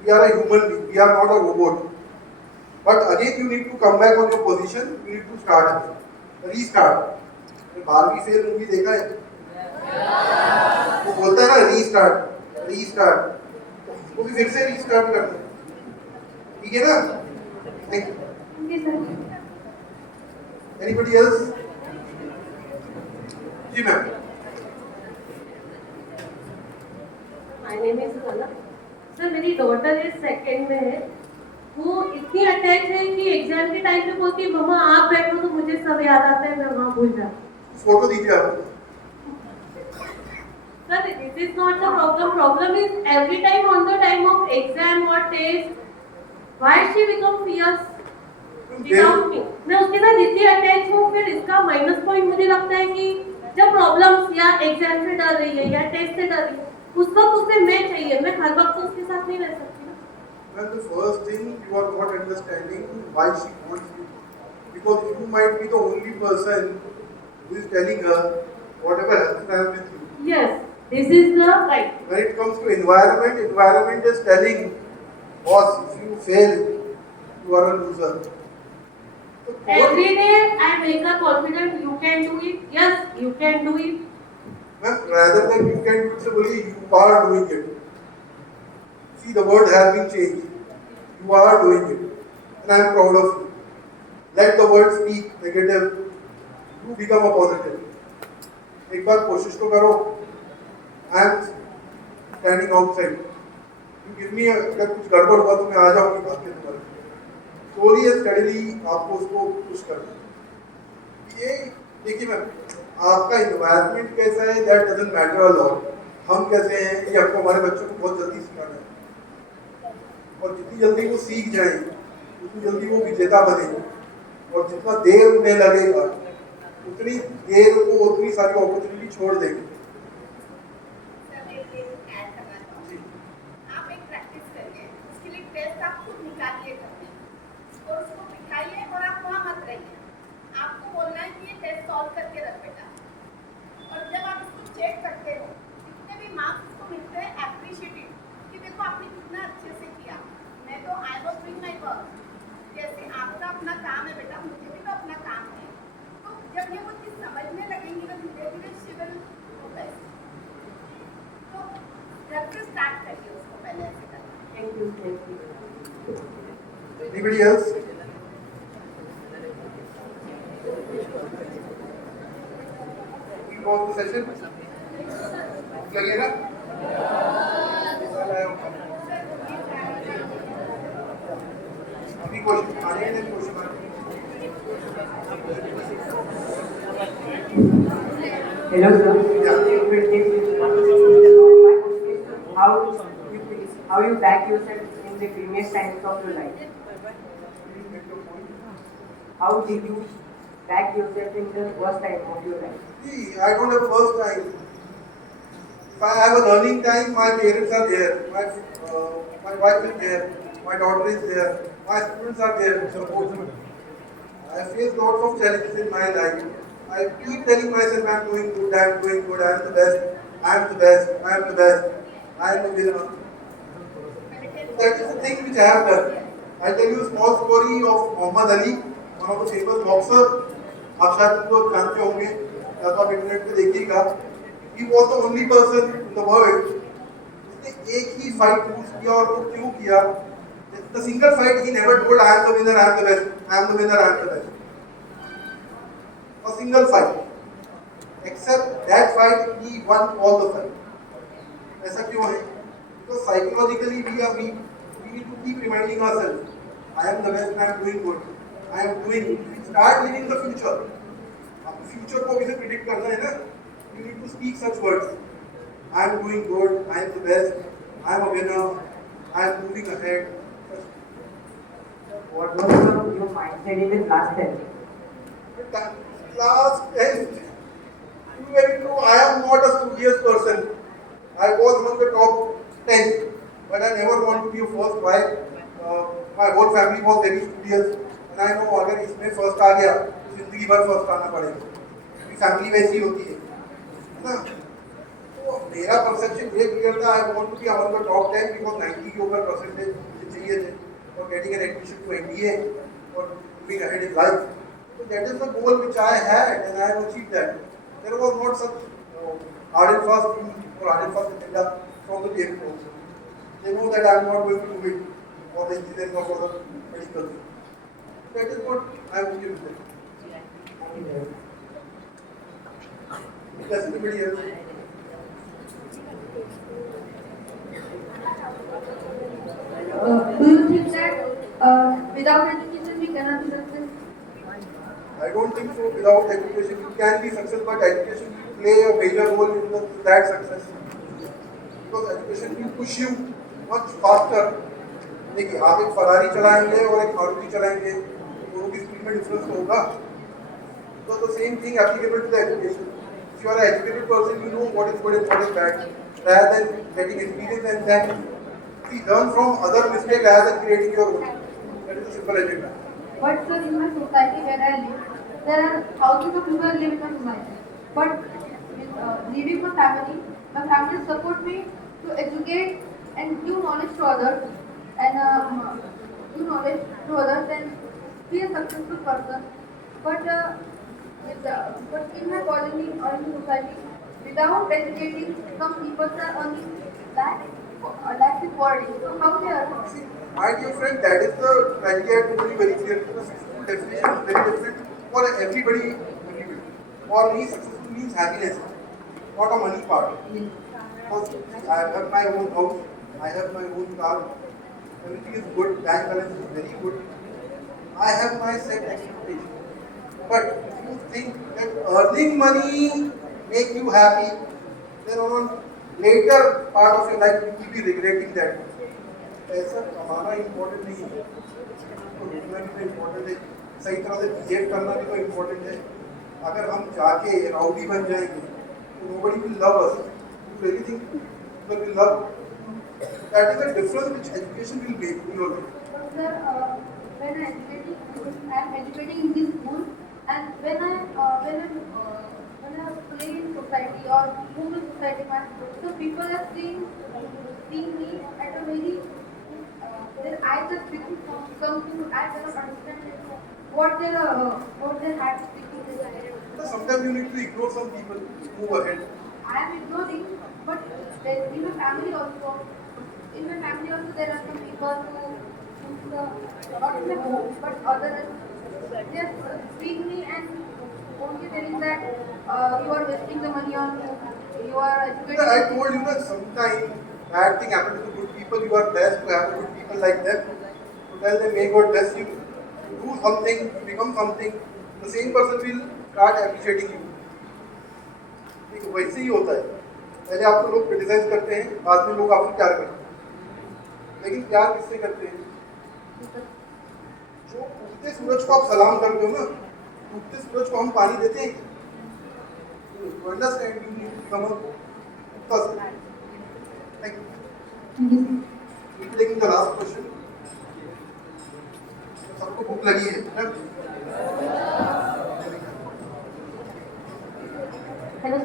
We are a human being, we are not a robot. But again you need to come back on your position. You need to start, restart. 12वीं fail movie देखा है? वो बोलता है ना रीस्टार्ट रीस्टार्ट, वो भी फिर से रीस्टार्ट करना है. ठीक है ना? Thank you. Anybody else? जी ma'am. My name is Kala. Sir, मेरी डॉटर इज सेकंड में है. वो इतनी अटैच है कि एग्जाम के टाइम पे बोलती है मम्मा आप बैठो तो मुझे सब याद आता है, मैं वहाँ भूल जाती हूँ. फोटो दीजिए आप. Sir, this is not the problem. Problem is every time on the time of exam or test, why she become fierce without me? मैं उसके साथ इतनी अटैच हूँ, फिर इसका माइनस पॉइंट मुझे लगता है कि जब प्रॉब्लम्स या एग्जाम से डर रही है या टेस्ट से डर रही है, उस वक्त उसे मैं चाहिए. मैं हर वक्त उसके साथ नहीं रह सकती ना. Well, the first thing, you are not understanding why she wants you, because you might be the only person who is telling her whatever happens, I am with you. Yes. This is the right. When it comes to environment, environment is telling, boss, if you fail, you are a loser. So every day I make her confident. You can do it. Yes, you can do it. Ma'am, rather than you can do it, say, you are doing it. See, the word has been changed. You are doing it, and I am proud of you. Let the word speak negative. You become a positive. एक बार कोशिश तो करो. I am standing outside. You give me अगर कुछ गड़बड़ हुआ तो मैं आ जाऊंगी भाग के तुम्हारे. Slowly and steadily आपको उसको पुश करना. ये देखिए मैम, आपका environment कैसा है that doesn't matter a lot. हम कैसे हैं, ये हमको हमारे बच्चों को बहुत जल्दी सिखाना है। और जितनी जल्दी वो सीख जाए उतनी जल्दी वो विजेता बनेंगे। और जितना देर उन्हें लगेगा उतनी देर वो उतनी सारी अपॉर्चुनिटी छोड़ देंगे। आप एक प्रैक्टिस करिए, उसके लिए टेस्ट आप खुद निकालिए करके और उसको बिठाइए और आप वहाँ मत रहिए। आपको बोलना है कि ये टेस्ट सॉल्व करके रख बेटा। और जब आप इसको चेक करते हो, जितने भी मार्क्स उसको मिलते हैं, एप्रिशिएटेड कि देखो आपने कितना अच्छे से किया। मैं तो I was doing my work. जैसे आपका अपना काम है बेटा, मुझे भी तो अपना काम है। तो जब ये वो चीज़ समझने लगेंगी तो धीरे धीरे शिविर होता है। तो घर से स्टार्ट करिए उसको पहले ऐसे करना। Thank you, thank you. Anybody else? We go to session. लगेगा? अभी क्वेश्चन आने हैं, क्वेश्चन आने हैं। Hello sir. How you back yourself in the previous times of your life? How did you back yourself in the first time of your life? See, I don't have first time. If I have a learning time, my parents are there, my wife is there, my daughter is there, my students are there to support me. I face lots of challenges in my life. I keep telling myself I am doing good, I am doing good, I am the best, I am the best, I am the best, I am the winner. That is the thing which I have done. I tell you a small story of Muhammad Ali, one of the famous boxer. आप शायद उनको जानते होंगे या तो आप internet पे देखिएगा। He was the only person in the world जिसने एक ही फाइट लूज किया। और वो क्यों किया? The single fight he never told I am the winner, I am the best, I am the winner, I am the best. A single fight. Except that fight he won all the fight. ऐसा क्यों है? Because psychologically we need to keep reminding ourselves, I am the best, I am doing good, I am doing. Start living the future. आपको future को भी से predict करना है ना? You need to speak such words. I am doing good, I am the best, I am a winner, I am moving ahead. What was your mindset in the class 10? Class 10th. Very true. I am not a studious person. I was among the top 10, but I never want to be a first. Why? My whole family was very studious, and I know अगर इसमें first आ गया तो जिंदगी भर first आना पड़ेगा। क्योंकि family वैसी होती है ना? तो मेरा perception ये clear था, I want to be among the top 10 because 90 के ऊपर percentage मुझे चाहिए थे for getting an admission to MBA or moving ahead in life. So that is the goal which I had, and I have achieved that. There was not such hard and fast rule or hard and fast agenda from the parents also. They know that I am not going to do it for the engineering or for the medical thing. That is what I am okay with them. Does anybody else? Do you think that without education we cannot be successful? I don't think so. Without education, you can be successful, but education will play a major role in that success. Because education will push you much faster. देखिए, आप एक Ferrari चलाएंगे और एक मारुति चलाएंगे, दोनों की speed में डिफरेंस तो होगा. So the same thing applicable to the education. If you are an educated person, you know what is good and what is bad. Rather than getting experience and then we learn from other mistakes rather than creating your own. That is the simple agenda. But sir, in my society where I live, there are thousands of people living in society. But leaving my family support me to educate and give knowledge to others and give knowledge to others and be a successful person. But in my colony or in society, without educating, some people are earning lakhs in world. So how they are? My dear friend, that is the criteria to be very clear. The successful definition is very different for everybody. For me, successful means happiness, not a money part. Because I have my own house, I have my own car, everything is good, bank balance is very good. I have my set expectations. But if you think that earning money make you happy, then later part of your life you will be regretting that. पैसा कमाना important नहीं है, तो रुकना भी तो important है, सही तरह से बिहेव करना भी तो इम्पोर्टेंट है। अगर हम जाके राउडी बन जाएंगे तो nobody will love us. Do anything people will love. That is the difference which education will make in your life. Sir, when I am educating in this school, and when I play in society or move in society, so people are seeing me at a very their eyes are speaking something I cannot understand what their heart is speaking. Sometimes you need to ignore some people, move ahead. I am ignoring, but in my family also there are some people who not in my home but others they are seeing me and only telling that you are wasting the money on you are educating. I told you that sometimes bad thing happen to good people. You are blessed to have good people like them. So tell them, may God bless you. You do something, you become something. The same person will start appreciating you. ठीक वैसे ही होता है। पहले आपको लोग criticise करते हैं, बाद में लोग आपको प्यार करते हैं। लेकिन प्यार किससे करते हैं? जो उगते सूरज को आप सलाम करते हो ना, उगते सूरज को हम पानी देते हैं। You understand? You need to become a person. Thank you. We'll be taking the last question. सबको भूख लगी है ना? हेलो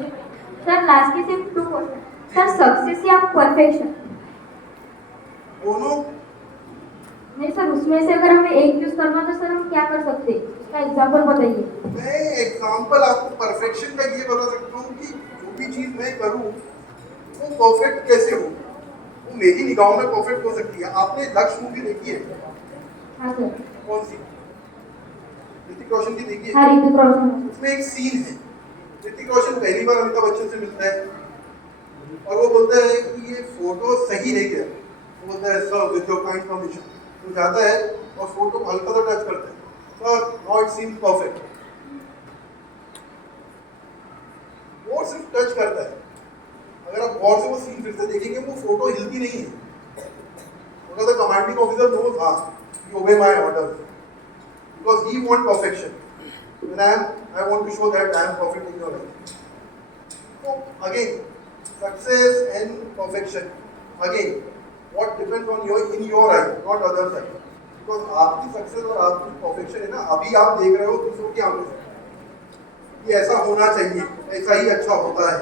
सर, लास्ट की सिर्फ 2 क्वेश्चन सर, सक्सेस या परफेक्शन? दोनों नहीं सर, उसमें से अगर हमें एक चूज करना तो सर हम क्या कर सकते हैं, उसका एग्जांपल बताइए। मैं एग्जांपल आपको परफेक्शन का ये बता सकता हूँ कि जो भी चीज मैं करूँ वो परफेक्ट कैसे हो, वो मेरी निगाहों में परफेक्ट हो सकती है। आपने लक्ष्य मूवी देखी है? हाँ सर। कौन सी? ऋतिक रोशन की देखी है? हाँ, ऋतिक रोशन। उसमें एक सीन है, ऋतिक रोशन पहली बार अमिताभ बच्चन से मिलता है और वो बोलता है कि ये फोटो सही नहीं गया। वो बोलता है sir with your kind permission. वो जाता है और फोटो को हल्का सा टच करता है, sir now it seems perfect. वो सिर्फ टच करता है। अगर आप गौर से वो सीन फिर से देखेंगे वो फोटो हिलती नहीं है। द कमांडिंग ऑफिसर नोज हाँ you obey my orders because he want perfection when I want to show that I am perfect in your life. So again, success and perfection. Again, what depends on in your eye, not others' eye. Because आपकी success और आपकी perfection है ना, अभी आप देख रहे हो दूसरों की आंखों से ये ऐसा होना चाहिए, ऐसा ही अच्छा होता है।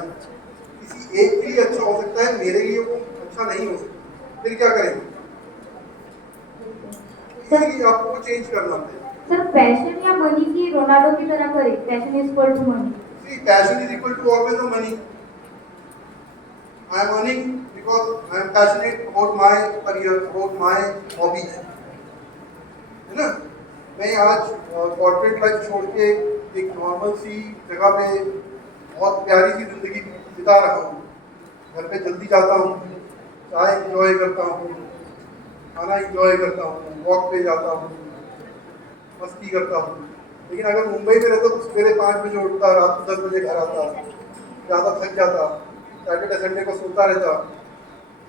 किसी एक के लिए अच्छा हो सकता है, मेरे लिए वो अच्छा नहीं हो सकता। फिर क्या करेंगे? इसलिए आपको चेंज करना पड़ेगा। सर, पैशन या मनी की रोनाल्डो की तरह करें, passion is equal to money. See, passion is equal to always the money. I am earning because I am passionate about my career, about my hobbies. है ना? मैं आज कॉर्पोरेट लाइफ छोड़ के एक नॉर्मल सी जगह पे बहुत प्यारी सी जिंदगी बिता रहा हूँ। घर पे जल्दी जाता हूँ, चाय एंजॉय करता हूँ, खाना एंजॉय करता हूँ, वॉक पे जाता हूँ, मस्ती करता हूँ। लेकिन अगर मुंबई में रहता तो सवेरे 5 बजे उठता, रात को 10 बजे घर आता, ज़्यादा थक जाता, सैटरडे संडे को सोता रहता,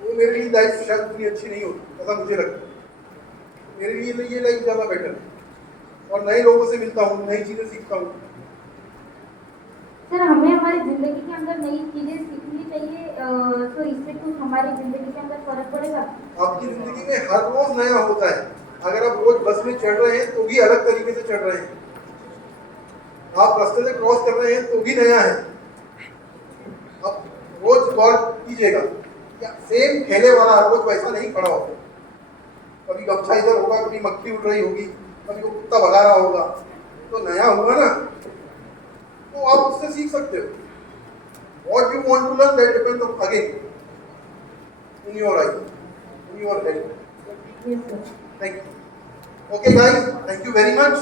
वो मेरे लिए लाइफ शायद उतनी अच्छी नहीं होती, ऐसा मुझे लगता है। मेरे लिए ये लाइफ ज़्यादा बेटर है और नए लोगों से मिलता हूँ, नई चीज़ें सीखता हूँ। सर, हमें हमारी ज़िंदगी के अंदर नई चीज़ें सीखनी चाहिए, तो इससे कुछ हमारी ज़िंदगी के अंदर फर्क पड़ेगा? आपकी ज़िंदगी में हर रोज़ नया होता है। अगर आप रोज बस में चढ़ रहे हैं तो भी अलग तरीके से चढ़ रहे हैं, आप रास्ते से क्रॉस कर रहे हैं तो भी नया है। आप रोज गौर कीजिएगा, क्या सेम ठेले वाला हर रोज वैसा नहीं खड़ा होगा। कभी गमछा इधर होगा, कभी मक्खी उड़ रही होगी, कभी वो कुत्ता भगा रहा होगा, तो नया होगा ना, तो आप उससे सीख सकते हो। What you want to learn that depends on again in your eyes, in your head. Yes, sir. Thank you. Okay guys, thank you very much.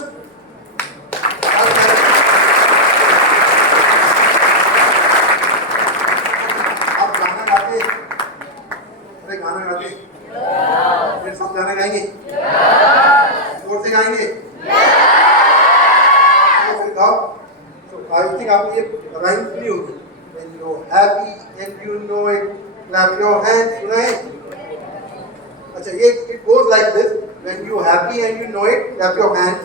आप गाना गाते? अरे गाना गाते? फिर सब गाना गाएंगे? जोर से गाएंगे? तो फिर गाओ। So I think आपको ये राइम सुनी होगी। When you're happy and you know it, your hands. सुनाए? अच्छा ये it goes like this. When you happy and you know it, clap your hands.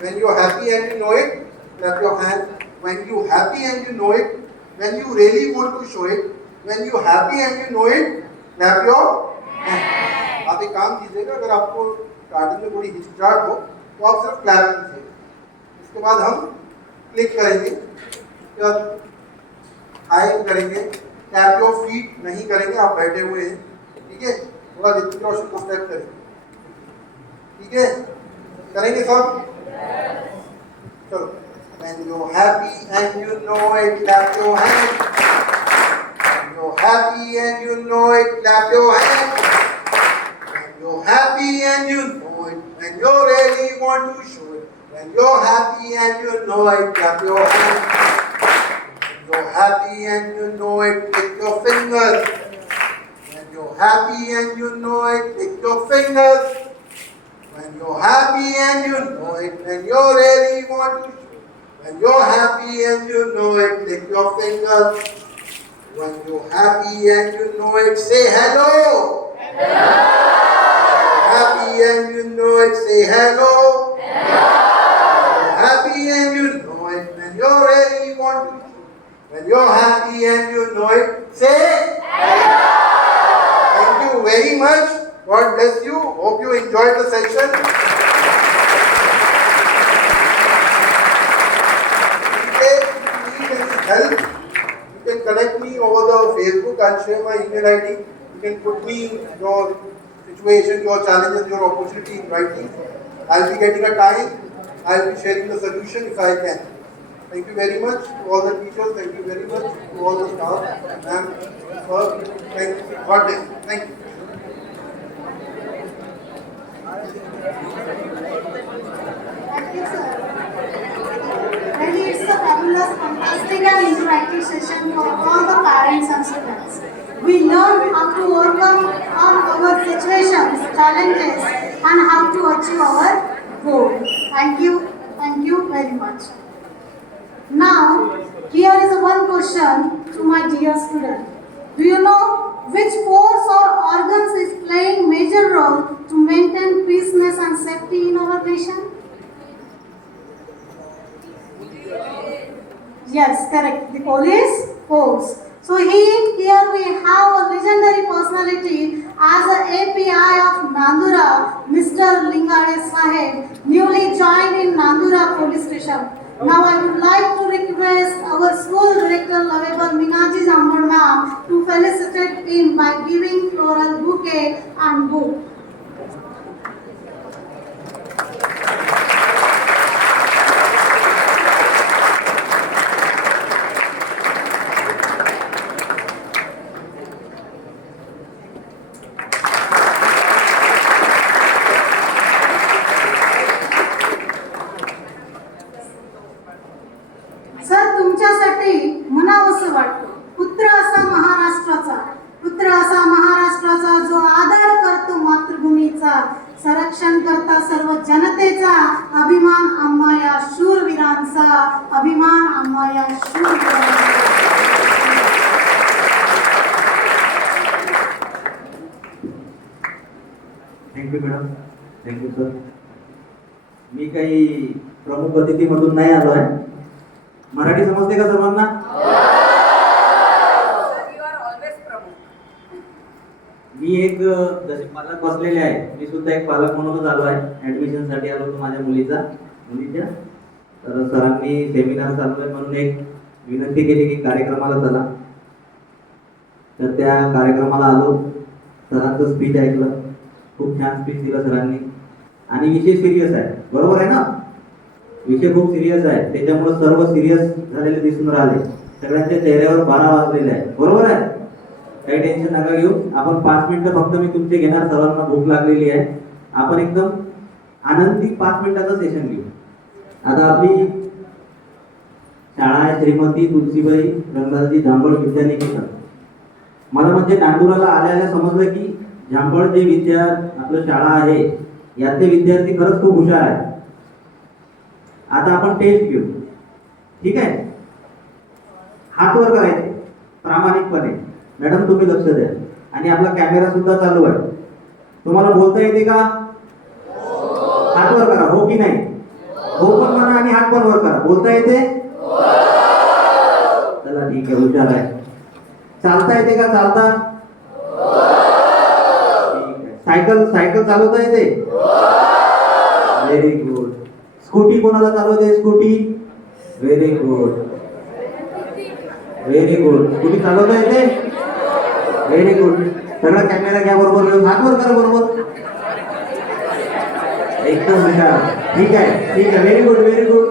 When you happy and you know it, clap your hands. When you happy and you know it, when you really want to show it, when you happy and you know it, clap your hands. आप एक काम कीजिएगा, अगर आपको garden में थोड़ी हिचकिचाहट हो तो आप सिर्फ क्लैप कीजिएगा. इसके बाद हम क्लिक करेंगे, हाई करेंगे, टैप योर फीट नहीं करेंगे, आप बैठे हुए हैं, ठीक है. थोड़ा ऋतिक रोशन को स्टेप करेंगे, ठीक है, करेंगे सब. चलो. When you're happy and you know it, clap your hands. When you're happy and you know it, clap your hands. When you're happy and you know it, when you really want to show it, when you're happy and you know it, clap your hands. When you're happy and you know it, lick your fingers. When you're happy and you know it, lick your fingers. When you're happy and you know it, when you really want to show it, when you're happy and you know it, lick your fingers. When you're happy and you know it, say hello. Hello. Happy and you know it, say hello. Hello. Happy and you know it, when you really want to. When you're happy and you know it, say hello. Thank you very much. God bless you. Hope you enjoyed the session. Help, you can connect me over the Facebook. I'll share my email ID. You can put me your situation, your challenges, your opportunity in writing. I'll be getting a time. I'll be sharing the solution if I can. Thank you very much to all the teachers. Thank you very much to all the staff. Ma'am, sir, thank you. God bless you. Thank you. Thank you, sir. Really, it's a fabulous, fantastic and interactive session for all the parents and students. We learn how to overcome all our situations, challenges, and how to achieve our goal. Thank you very much. Now, here is one question to my dear student. Do you know which force or organs is playing major role to maintain peaceness and safety in our nation? Yes, correct. The police force. So here we have a legendary personality as a API of Nandura, Mr. Lingare Saheb, newly joined in Nandura police station. Now I would like to request our school director, Lovable Minaji Jambal ma'am, to felicitate him by giving floral bouquet and book. Sir तुमच्यासाठी म्हणावंसं वाटतं, पुत्र असा महाराष्ट्राचा जो आदर करतो मातृभूमीचा, संरक्षण करता सर्व जनतेचा, अभिमान आम्हा या शूरवीरांचा, अभिमान आम्हा या शूरवीरांचा. Thank you madam, thank you sir. मी काही प्रमुख अतिथीमधून नाही आलो आहे. मराठी समजते का सर्वांना? मी एक जसे पालक बसलेले आहे, मी सुद्धा एक पालक म्हणूनच आलो आहे. ऍडमिशन साठी आलो होतो माझ्या मुलीच्या. तर सरांनी सेमिनार चालू आहे म्हणून एक विनंती केली की कार्यक्रमाला चला. तर त्या कार्यक्रमाला आलो. सरांचं स्पीच ऐकलं, खूप छान स्पीच दिलं सरांनी. आणि विषय सिरियस आहे, बरोबर आहे ना? विषय खूप सिरियस आहे, त्याच्यामुळे सर्व सिरियस झालेले दिसून राहिले. सगळ्यांच्या चेहऱ्यावर 12 वाजलेले आहे, बरोबर आहे? काही टेन्शन नका घेऊ. आपण 5 मिनिटं फक्त मी तुमचे घेणार. सर्वांना भूक लागलेली आहे. आपण एकदम आनंदी 5 मिनिटाचं सेशन घेऊ. आता आपली शाळा आहे श्रीमती तुलसीबाई रंगदासजी जांभळ विद्यानिकेतन. मला म्हणजे नांदुराला आल्याला समजलं की जांभळ जे आपलं शाळा आहे यातले विद्यार्थी खरंच खूप हुशार आहेत. आता आपण टेस्ट घेऊ, ठीक आहे? हात वर करायचे प्रामाणिकपणे. मॅडम तुम्ही लक्ष द्या. आणि आपला कॅमेरा सुद्धा चालू आहे. तुम्हाला बोलता येते का? हात वर करा, हो की नाही? हो पण म्हणा आणि हात पण वर करा. बोलता येते? चला ठीक आहे, हुशार आहे. चालता येते का? चालता? ठीक आहे. सायकल चालवता येते? Very good. स्कूटी कोणाला चालवते? Scooty? Very good, very good. Scooty चालवता येते? Very good. सगळा कॅमेरा घ्या बरोबर घेऊन, हात वर करा बरोबर. एकदम हुशार. ठीक आहे, ठीक आहे. Very good, very good.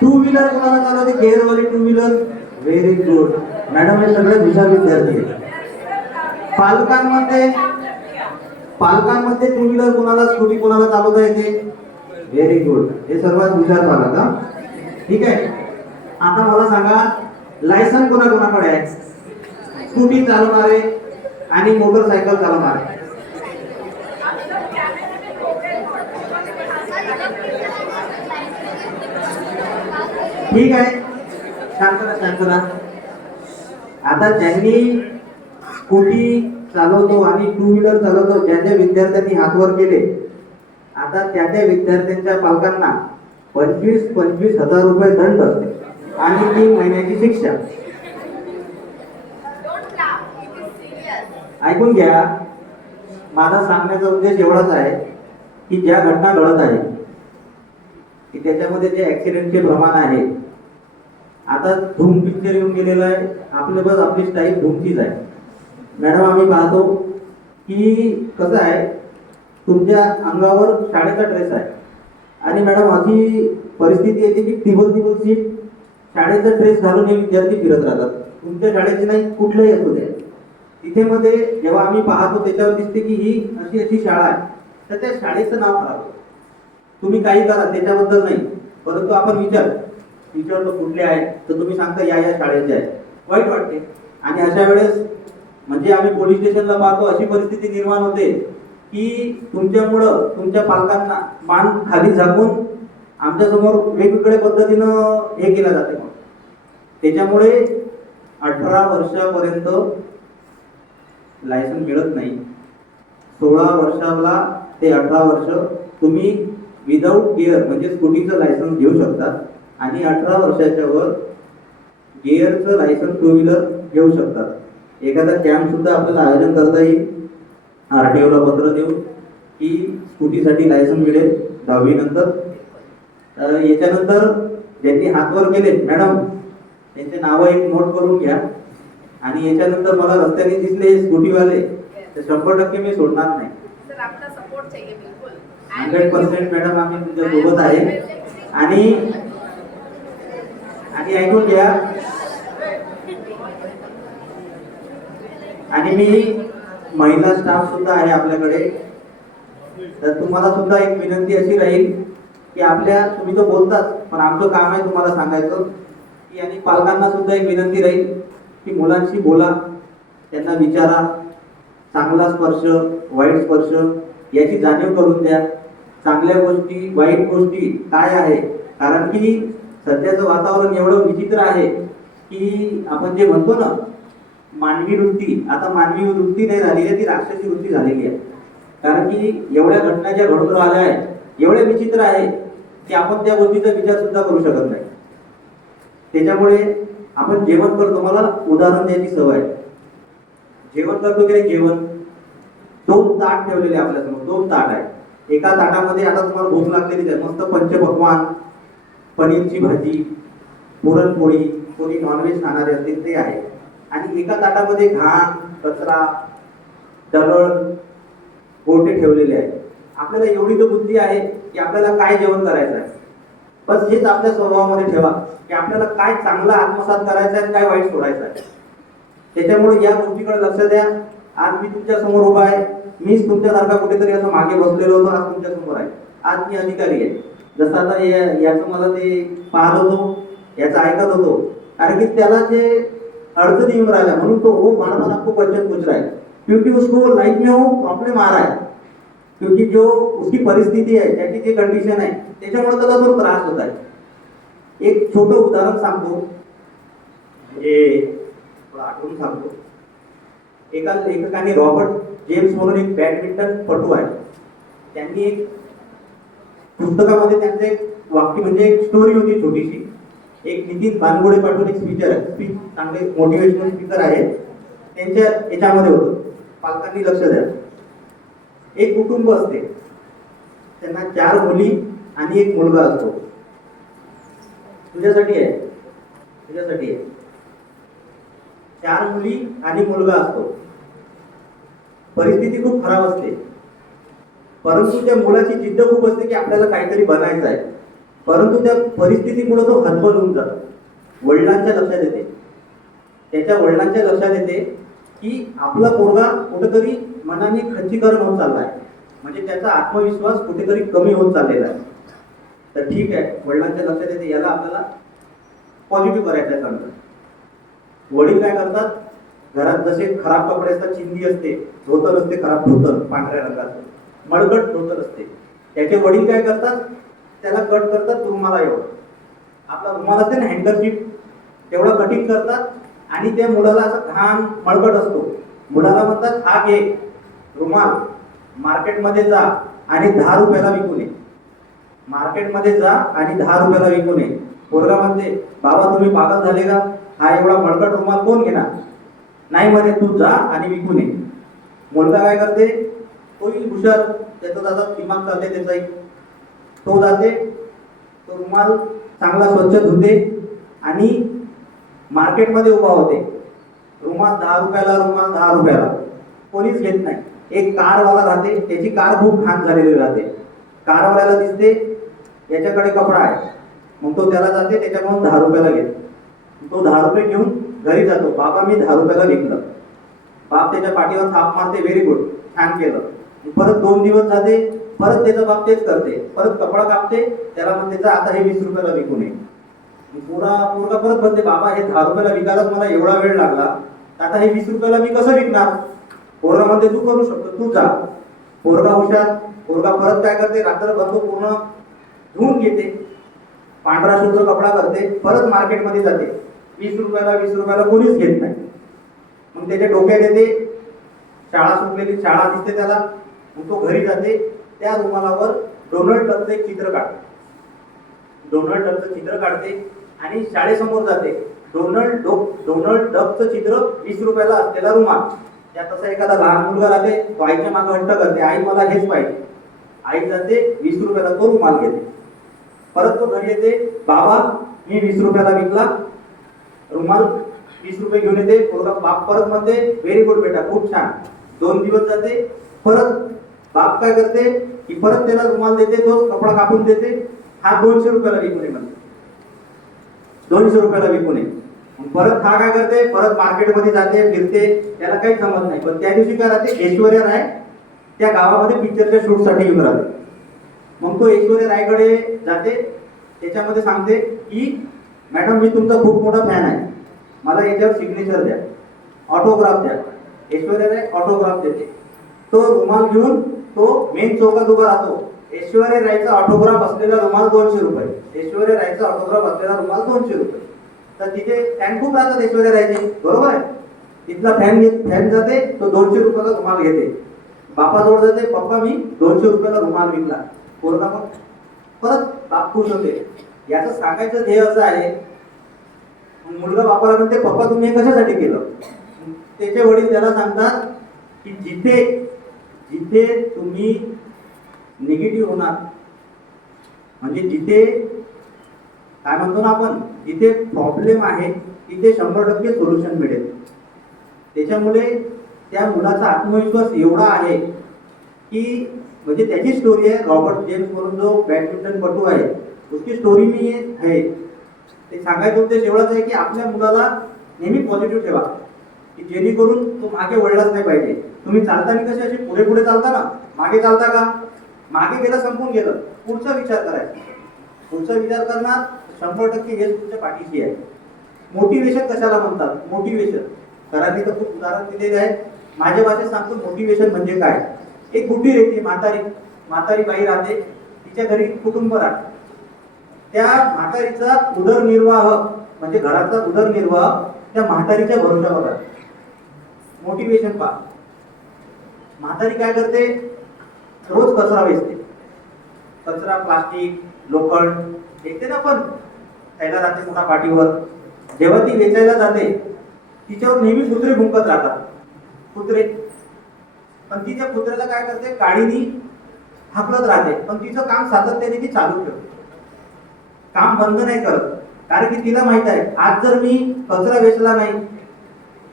Two wheeler कोणाला चालवते? गेअरवाली two wheeler? Very good. Madam हे सगळे हुशार विद्यार्थी आहेत. पालकांमध्ये टू व्हीलर कोणाला, स्कूटी कोणाला चालवता येते? Very good. हे सर्वात हुशार पालक हा. ठीक आहे. आता मला सांगा, लायसन कोणाकोणाकडे आहे? स्कूटी चालवणारे आणि मोटरसायकल चालवणारे. ठीक आहे, शांत राहा. आता ज्यांनी स्कूटी चालवतो आणि टू व्हीलर चालवतो, ज्या ज्या विद्यार्थ्यांनी हात वर केले, आता त्या विद्यार्थ्यांच्या पालकांना 25,000 रुपये दंड आणि 3 महिन्याची शिक्षा. ऐकून घ्या, माझा सांगण्याचा उद्देश एवढाच आहे की ज्या घटना घडत आहे की त्याच्यामध्ये जे ऍक्सिडेंटचे प्रमाण आहे, आता धूम पिक्चर येऊन गेलेला आहे. आपली स्टाईल धूमचीच आहे. मॅडम आम्ही पाहतो की कसं आहे, तुमच्या अंगावर शाळेचा ड्रेस आहे आणि मॅडम अशी परिस्थिती येते की टेबल सीट शाळेचा ड्रेस घालून हे विद्यार्थी फिरत राहतात. तुमच्या शाळेचे नाही, कुठल्याही असू द्या. तिथे मध्ये जेव्हा आम्ही पाहतो त्याच्यावर दिसते की ही अशी शाळा आहे, तर त्या शाळेचं नाव खराब. तुम्ही काही करा त्याच्याबद्दल नाही, परंतु आपण विचारतो कुठले आहे, तर तुम्ही सांगता या शाळेचे आहे. वाईट वाटते. आणि अशा वेळेस म्हणजे आम्ही पोलीस स्टेशनला पाहतो, अशी परिस्थिती निर्माण होते की तुमच्यामुळं तुमच्या पालकांना मान खाली झाकून आमच्यासमोर वेगवेगळ्या पद्धतीनं हे केलं जाते. त्याच्यामुळे 18 वर्षापर्यंत लायसन मिळत नाही. 16 वर्षाला ते 18 वर्ष तुम्ही विदाऊट गिअर म्हणजे स्कूटीचं लायसन्स घेऊ शकता आणि 18 वर्षाच्या वर गिअरचं लायसन्स टू व्हीलर घेऊ शकतात. एखादा कॅम्प सुद्धा आपल्याला आयोजन करता येईल. RTO ला पत्र देऊ की स्कूटीसाठी लायसन्स मिळेल 10वी नंतर. याच्यानंतर ज्यांनी हातवर केले मॅडम त्यांचे नावं एक नोट करून घ्या. आणि याच्यानंतर मला रस्त्याने दिसले स्कूटीवाले तर 100% मी सोडणार नाही. 100% मॅडम आम्ही तुमच्या सोबत आहे. आणि ऐकून घ्या, आणि मी महिला स्टाफ सुद्धा आहे आपल्याकडे, तर तुम्हाला सुद्धा एक विनंती अशी राहील की तुम्ही तर बोलताच, पण आमचं काम आहे तुम्हाला सांगायचं की, आणि पालकांना सुद्धा एक विनंती राहील की मुलांशी बोला, त्यांना विचारा, चांगला स्पर्श वाईट स्पर्श याची जाणीव करून द्या. चांगल्या गोष्टी वाईट गोष्टी काय आहे, कारण की सध्याचं वातावरण एवढं विचित्र आहे की आपण जे म्हणतो ना मानवी वृत्ती, आता मानवी वृत्ती नाही झालेली आहे, ती राक्षसी वृत्ती झालेली आहे. कारण की एवढ्या घटना ज्या घडून राहिल्या आहेत एवढे विचित्र आहे की आपण त्या गोष्टीचा विचार सुद्धा करू शकत नाही. त्याच्यामुळे आपण जेवण करतो, मला उदाहरण द्यायची सवय आहे. जेवण करतो की जेवण 2 ताट ठेवलेले आपल्यासमोर, 2 ताट आहे. एका ताटामध्ये आता तुम्हाला भूक लागलेली आहे, मस्त पंचपक्वान, पनीरची भाजी, पुरणपोळी, कोणी नॉनव्हेज खाणारे असतील ते आहे. आणि एका ताटामध्ये घाण, कचरा, दरड, गोटे ठेवलेले आहेत. आपल्याला एवढी तर बुद्धी आहे की आपल्याला काय जेवण करायचं आहे. बस हेच आपल्या स्वभावामध्ये ठेवा की आपल्याला काय चांगला आत्मसात करायचा आहे, काय वाईट सोडायचं आहे. त्याच्यामुळे या गोष्टीकडे लक्ष द्या. आज मी तुमच्या समोर उभा आहे, मीच तुमच्यासारखा कुठेतरी असं मागे बसलेलो होतो, आज तुमच्या समोर आहे. आज मी अधिकारी आहे. जसं आता याचं मला ते पाहत होतो, याचं ऐकत होतो, कारण की त्याला जे अडचणी येऊन राहिल्या म्हणून तो वो बार बार आपको क्वेश्चन पूछ रहा है, क्योंकि उसको लाइफ में वो प्रॉब्लम आ रहा है, क्योंकि जो उसकी परिस्थिती आहे, त्याची जी कंडिशन आहे त्याच्यामुळे त्याला तो त्रास होत आहे. एक छोटं उदाहरण सांगतो, म्हणजे आठवून सांगतो. एका लेखकाने रॉबर्ट जेम्स म्हणून एक बॅडमिंटनपटू आहे, त्यांनी एक पुस्तकामध्ये त्यांचं एक वाक्य म्हणजे एक स्टोरी होती छोटीशी. एक नितीन बानगुडे पाठवून एक स्पीच चांगले मोटिवेशनल स्पीकर आहे, त्यांच्या याच्यामध्ये होतं. पालकांनी लक्ष द्या. एक कुटुंब असते, त्यांना 4 मुली आणि एक मुलगा असतो. तुझ्यासाठी आहे, तुझ्यासाठी आहे. 4 मुली आणि मुलगा असतो. परिस्थिती खूप खराब असते, परंतु त्या मुलाची जिद्द खूप असते की आपल्याला काहीतरी बनायचं आहे. परंतु त्या परिस्थितीमुळे तो हतबल होऊन जातो. वडिलांच्या लक्षात येते, त्याच्या वडिलांच्या लक्षात येते की आपला पोरगा कुठेतरी मनाने खच्चीकरण होत चालला आहे, म्हणजे त्याचा आत्मविश्वास कुठेतरी कमी होत चाललेला आहे. तर ठीक आहे, वडिलांच्या लक्षात येते याला आपल्याला पॉझिटिव्ह करायचं आहे चांगलं. वडील काय करतात, घरात जसे खराब कपडे असतात, चिंदी असते, धोतर असते, खराब धोतर पांढऱ्या रंगाचं मळकट धोतर असते, त्याचे वडील काय करतात, त्याला कट करतात रुमाला एवढं. आपला रुमाल असते ना हँडकरचीफ, तेवढं कटिंग करतात आणि त्या मुलाला असं घाण मळकट असतो, मुलाला म्हणतात हा घे रुमाल, मार्केटमध्ये जा आणि 10 रुपयाला विकून ये. मार्केटमध्ये जा आणि 10 रुपयाला विकून ये. पोरगा म्हणते बाबा तुम्ही पागल झाले का, हा एवढा मळकट रुमाल कोण घेणार. नाही म्हणे तू जा आणि विकून ये. मुलगा काय करते, तोही हुशार, त्याचा दादा दिमाग चालते त्याचाही. तो जाते, तो रुमाल चांगला स्वच्छ धुते आणि मार्केटमध्ये उभा होते. रुमाल 10 रुपयाला, रुमाल 10 रुपयाला, कोणीच घेत नाही. एक कारवाला राहते, त्याची कार खूप घाण झालेली राहते. कारवाल्याला दिसते याच्याकडे कपडा आहे, मग तो त्याला जाते, त्याच्याकडून 10 रुपयाला घेतो. तो 10 रुपये घेऊन घरी जातो, बाबा मी 10 रुपयाला विकलं. बाप त्याच्या पाठीवर थाप मारते, व्हेरी गुड, छान केलं. परत 2 दिवस जाते, परत त्याचा बाप तेच करते, परत कपडा कापते, त्याला म्हणते जा आता हे 20 रुपयाला विकून ये. पोरगा परत म्हणते बाबा हे 10 रुपयाला विकायलाच मला एवढा वेळ लागला, आता हे 20 रुपयाला मी कसं विकणार. पोरगा म्हणते तू करू शकतो, तू जा. पोरगा हुशार, पोरगा परत काय करते, रात्रभर तो पूर्ण धुवून घेते, पांढरा शुभ्र कपडा करते, परत मार्केटमध्ये जाते. 20 रुपयाला कोणीच घेत नाही. मग त्याच्या डोक्यात येते, शाळा सुटलेली, शाळा दिसते त्याला, मग तो घरी जाते, त्या रुमालावर डोनाल्ड डकचं एक चित्र काढते. डोनाल्ड डकचं चित्र काढते आणि शाळेसमोर जाते. डोनाल्ड डकचं चित्र 20 रुपयाला असलेला रुमाल. त्यात असा एखादा लहान मुलगा राहते, तो आईच्या मागे हट्ट करते, आई मला हेच पाहिजे. आई जाते, 20 रुपयाला तो रुमाल घेते. परत तो घरी येते, बाबा मी 20 रुपयाला विकला रुमाल, 20 रुपये घेऊन येते. पोरगा बाप परत म्हणते व्हेरी गुड बेटा, खूप छान. 2 दिवस जाते, परत बाप काय करते की परत त्याला रुमाल देते, तो कपडा कापून देते, हा 200 रुपयाला विकून ये म्हणते, 200 रुपयाला विकून ये. परत हा काय करते, परत मार्केटमध्ये जाते, फिरते, त्याला काही जमत नाही. पण त्या दिवशी काय राहते, ऐश्वर्या राय त्या गावामध्ये पिक्चरच्या शूटसाठी येऊन राहते. मग तो ऐश्वर्या रायकडे जाते, त्याच्यामध्ये सांगते की मॅडम मी तुमचा खूप मोठा फॅन आहे, मला याच्यावर सिग्नेचर द्या, ऑटोग्राफ द्या. ऐश्वर्या राय ऑटोग्राफ देते. तो रुमाल घेऊन तो मेन चौकात उभा राहतो. ऐश्वर्या रायचा ऑटोग्राफ असलेला रुमाल 200 रुपये, ऐश्वर्या रायचा ऑटोग्राफ असलेला रुमाल 200 रुपये. तर तिथे फॅन खूप राहतात ऐश्वर्या रायचे, बरोबर आहे. तिथला फॅन जाते, तो 200 रुपयाला रुमाल घेते. बापाजवळ जाते, पप्पा मी 200 रुपयाला रुमाल विकला. पोरगा मग परत बाप खुश होते. याचं सांगायचं ध्येय असं आहे, मुलगा बापाला म्हणते पप्पा तुम्ही हे कशासाठी केलं. त्याचे वडील त्याला सांगतात की जिथे तुम्ही निगेटिव्ह होणार, म्हणजे जिथे काय म्हणतो ना आपण, जिथे प्रॉब्लेम आहे तिथे 100% सोल्युशन मिळेल. त्याच्यामुळे त्या मुलाचा आत्मविश्वास एवढा आहे की म्हणजे त्याची स्टोरी आहे. रॉबर्ट जेम्स म्हणून जो बॅडमिंटनपटू आहे, उसकी स्टोरी मी आहे. ते सांगायचा उद्देश एवढाच आहे की आपल्या मुलाला नेहमी पॉझिटिव्ह ठेवा, की जेणेकरून तो मागे वळलाच नाही पाहिजे. तुम्ही चालताना कसे असे पुढे पुढे चालता ना, मागे चालता का, मागे गेलं संपून गेलं, पुढचा विचार करायचा. पुढचा विचार करणार 100% हेच तुमच्या पाठीशी आहे. मोटिवेशन कशाला म्हणतात, मोटिवेशन सरांनी तर खूप उदाहरण दिलेले आहे. माझ्या भाषेत सांगतो मोटिवेशन म्हणजे काय. एक बुद्धी रेखी म्हातारी बाई राहते, तिच्या घरी कुटुंब राहते. त्या म्हातारीचा उदरनिर्वाह म्हणजे घराचा उदरनिर्वाह त्या म्हातारीच्या भरोश्यावर राहतो. मोटिवेशन पहा. म्हातारी काय करते, रोज कचरा वेचते. कचरा, प्लास्टिक, लोखंड फेकते ना, पण त्याला राहते मोठा पाठीवर. जेव्हा ती वेचायला जाते तिच्यावर नेहमी कुत्रे भुंकत राहतात. कुत्रे, पण ती त्या कुत्र्याला काय करते, काडीनी हाकलत राहते. पण तिचं काम सातत्याने ती चालू ठेवते, काम बंद नाही करत. कारण की तिला माहित आहे, आज जर मी कचरा वेचला नाही,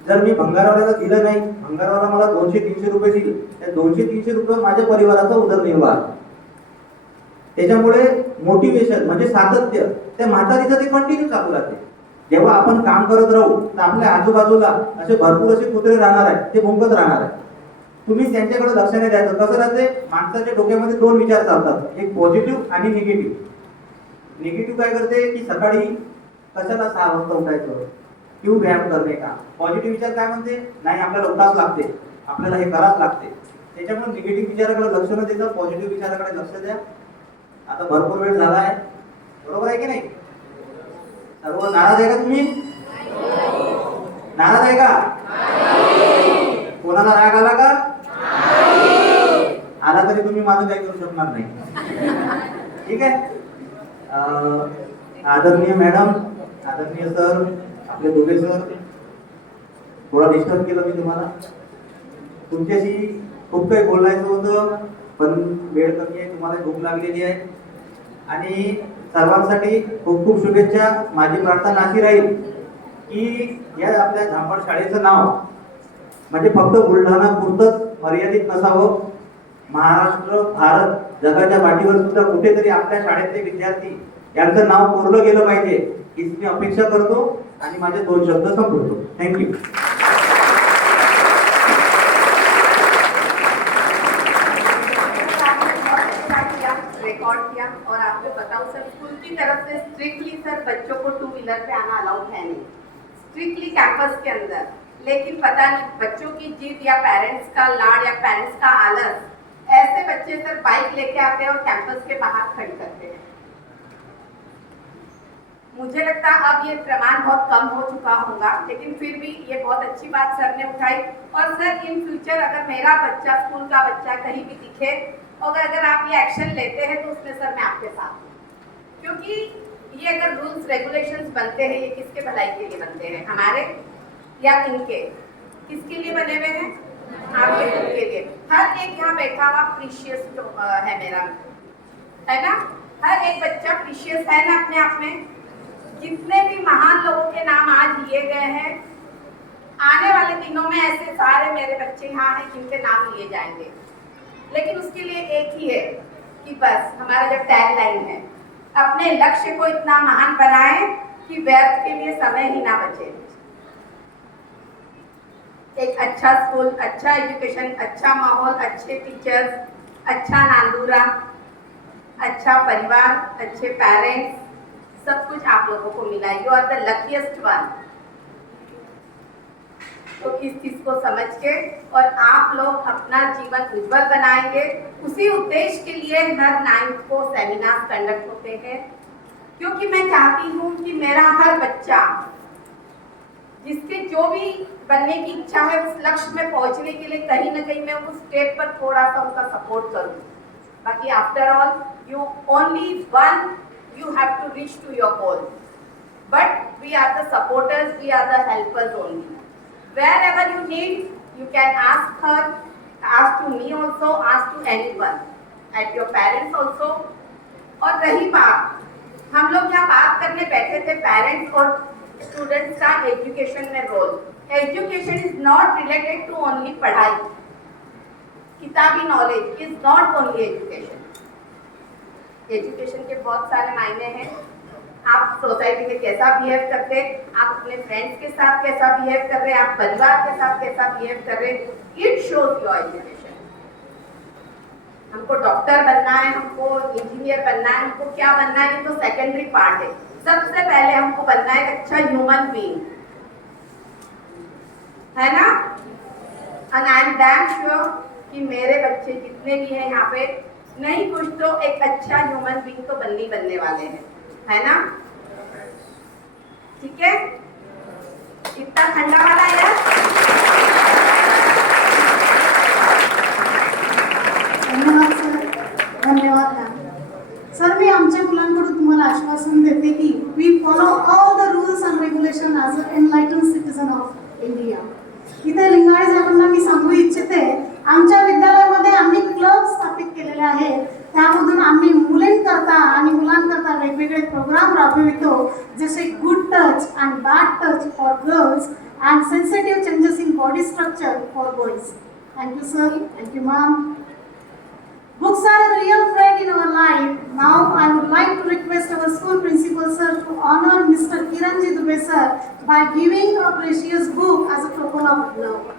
जर मी भंगारवाल्याला दिलं नाही, भंगारवाला मला 200-300 रुपये दिले, त्या 200-300 रुपये माझ्या परिवाराचा उदरनिर्वाह. त्याच्यामुळे मोटिवेशन म्हणजे सातत्य त्या म्हातारीचं ते कंटिन्यू चालू राहते. जेव्हा आपण काम करत राहू तर आपल्या आजूबाजूला असे भरपूर असे कुत्रे राहणार आहेत, ते भुंकत राहणार आहेत. तुम्ही त्यांच्याकडे लक्ष नाही द्यायचं. कसं राहते, माणसाच्या डोक्यामध्ये 2 विचार चालतात, एक पॉझिटिव्ह आणि निगेटिव्ह. निगेटिव्ह काय करते की सकाळी कशाला 6 वाजता उठायचं, किंवा व्यायाम करणे का. पॉझिटिव्ह विचार काय म्हणते, नाही आपल्याला उठावच लागते, आपल्याला हे करावंच लागते. त्याच्यामुळे निगेटिव्ह विचाराकडे लक्ष न देता पॉझिटिव्ह विचाराकडे लक्ष द्या. आता भरपूर वेळ झाला आहे, बरोबर आहे की नाही. सर्व नाराज आहे का तुम्ही, नाराज आहे का, कोणाला राग आला का, आला तरी तुम्ही माझं काही करू शकणार नाही. ठीक आहे. आदरणीय मॅडम, आदरणीय सर, आपले दोघे सर, थोडा डिस्टर्ब केलं मी तुम्हाला. तुमच्याशी खूप काही बोलायचं होतं, पण वेळ कमी आहे, तुम्हाला भूक लागलेली आहे. आणि सर्वांसाठी खूप खूप शुभेच्छा. माझी प्रार्थना अशी राहील की या आपल्या झांबड शाळेचं नाव म्हणजे फक्त बुलढाणा पुरतंच मर्यादित नसावं. महाराष्ट्र, भारत, जगाच्या पाठीवर सुद्धा कुठेतरी आपल्या शाळेतले विद्यार्थी यांचं नाव कोरलं गेलं पाहिजे, हीच मी अपेक्षा करतो आणि माझे 2 शब्द संपवतो. थँक्यू. रिकॉर्ड किया और आपको बताऊं सर, स्कूल की तरफ से स्ट्रिक्टली सर बच्चों को 2 व्हीलर पे आना अलाउड है नहीं, स्ट्रिक्टली कैंपस के अंदर. लेकिन पता नहीं बच्चों की जिद या पेरेंट्स का लाड या पेरेंट्स का आलस, ऐसे बच्चे सर बाइक लेके आते हैं और कैंपस के बाहर खड़ी करते हैं. मुझे लगता है अब ये प्रमाण बहुत कम हो चुका होगा, लेकिन फिर भी ये बहुत अच्छी बात सर ने उठाई. और सर इन फ्यूचर अगर मेरा बच्चा, स्कूल का बच्चा कहीं भी दिखे और अगर आप ये एक्शन लेते हैं तो उसमें सर मैं आपके साथ हूँ. क्योंकि ये अगर रूल्स रेगुलेशंस बनते हैं, ये किसके भलाई के लिए बनते हैं, हमारे या इनके, किसके लिए बने हुए हैं, आपके खुद के लिए. हर एक यहाँ बैठा हुआ प्रीशियस है मेरा, है ना. हर एक बच्चा प्रीशियस है ना अपने आप में. जितने भी महान लोगों के नाम आज लिए गए हैं, आने वाले दिनों में ऐसे सारे मेरे बच्चे यहाँ हैं जिनके नाम लिए जाएंगे. लेकिन उसके लिए एक ही है कि बस हमारा जो टैग लाइन है, अपने लक्ष्य को इतना महान बनाएं कि व्यर्थ के लिए समय ही ना बचे. एक अच्छा स्कूल, अच्छा एजुकेशन, अच्छा माहौल, अच्छे टीचर्स, अच्छा नांदूरा, अच्छा परिवार, अच्छे पेरेंट्स, सब कुछ आप लोगों को मिला. You are the luckiest one. तो इस चीज को समझ के और आप लोग अपना जीवन उज्जवल बनाएंगे, उसी उद्देश्य के लिए हर 9th को सेमिनार कंडक्ट होते हैं. क्योंकि मैं चाहती हूँ कि मेरा हर बच्चा, जिसके जो भी बनने की इच्छा है, उस लक्ष्य में पहुंचने के लिए कहीं ना कहीं मैं उस स्टेप पर थोड़ा सा उनका सपोर्ट करूँ. बाकी after all you only one, you have to reach to your goal, but we are the supporters, we are the helpers only. Wherever you need, you can ask her, ask to me also, ask to anyone, at your parents also. और रही बात, हम लोग यहाँ बात करने बैठे थे पेरेंट्स और स्टूडेंट्स का एजुकेशन में role. Education is not related to only पढ़ाई. किताबी knowledge is not only education. Education के बहुत सारे मायने हैं. आप सोसाइटी में कैसा बिहेव करते हैं, आप अपने फ्रेंड्स के साथ कैसा बिहेव कर रहे हैं, आप परिवार के साथ कैसा बिहेव कर रहे हैं, इट शोज योर एजुकेशन. हमको डॉक्टर बनना है, हमको इंजीनियर बनना है, हमको क्या बनना है, ये तो सेकेंडरी पार्ट है. सबसे पहले हमको बनना है अच्छा ह्यूमन बीइंग, है ना. And I am damn sure कि मेरे बच्चे जितने भी हैं यहाँ पे, नहीं कुछ तो एक अच्छा ह्यूमन बीइंग तो बनने वाले हैं, है ना. ठीक है, इतना ठंडा वाला है. bad touch for girls and sensitive changes in body structure for boys. Thank you, sir. Thank you, ma'am. Books are a real friend in our life. Now I would like to request our school principal, sir, to honor Mr. Kiranji Dubey, sir, by giving a precious book as a token of love.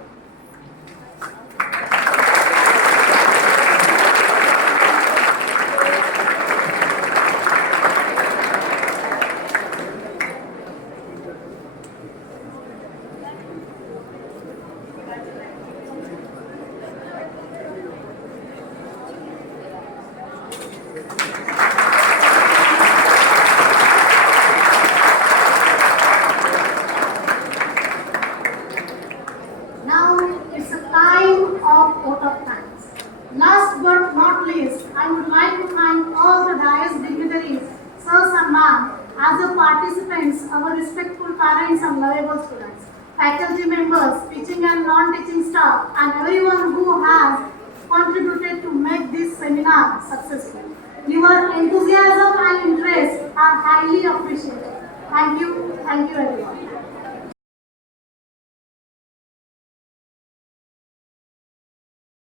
Now it's a time of vote of thanks. Last but not least, I would like to thank all the dais dignitaries, sirs and ma'am, as the participants, our respectful parents and lovable students, faculty members, teaching and non-teaching staff, and everyone who has contributed to make this seminar successful. Your enthusiasm and interest are highly appreciated. Thank you everyone.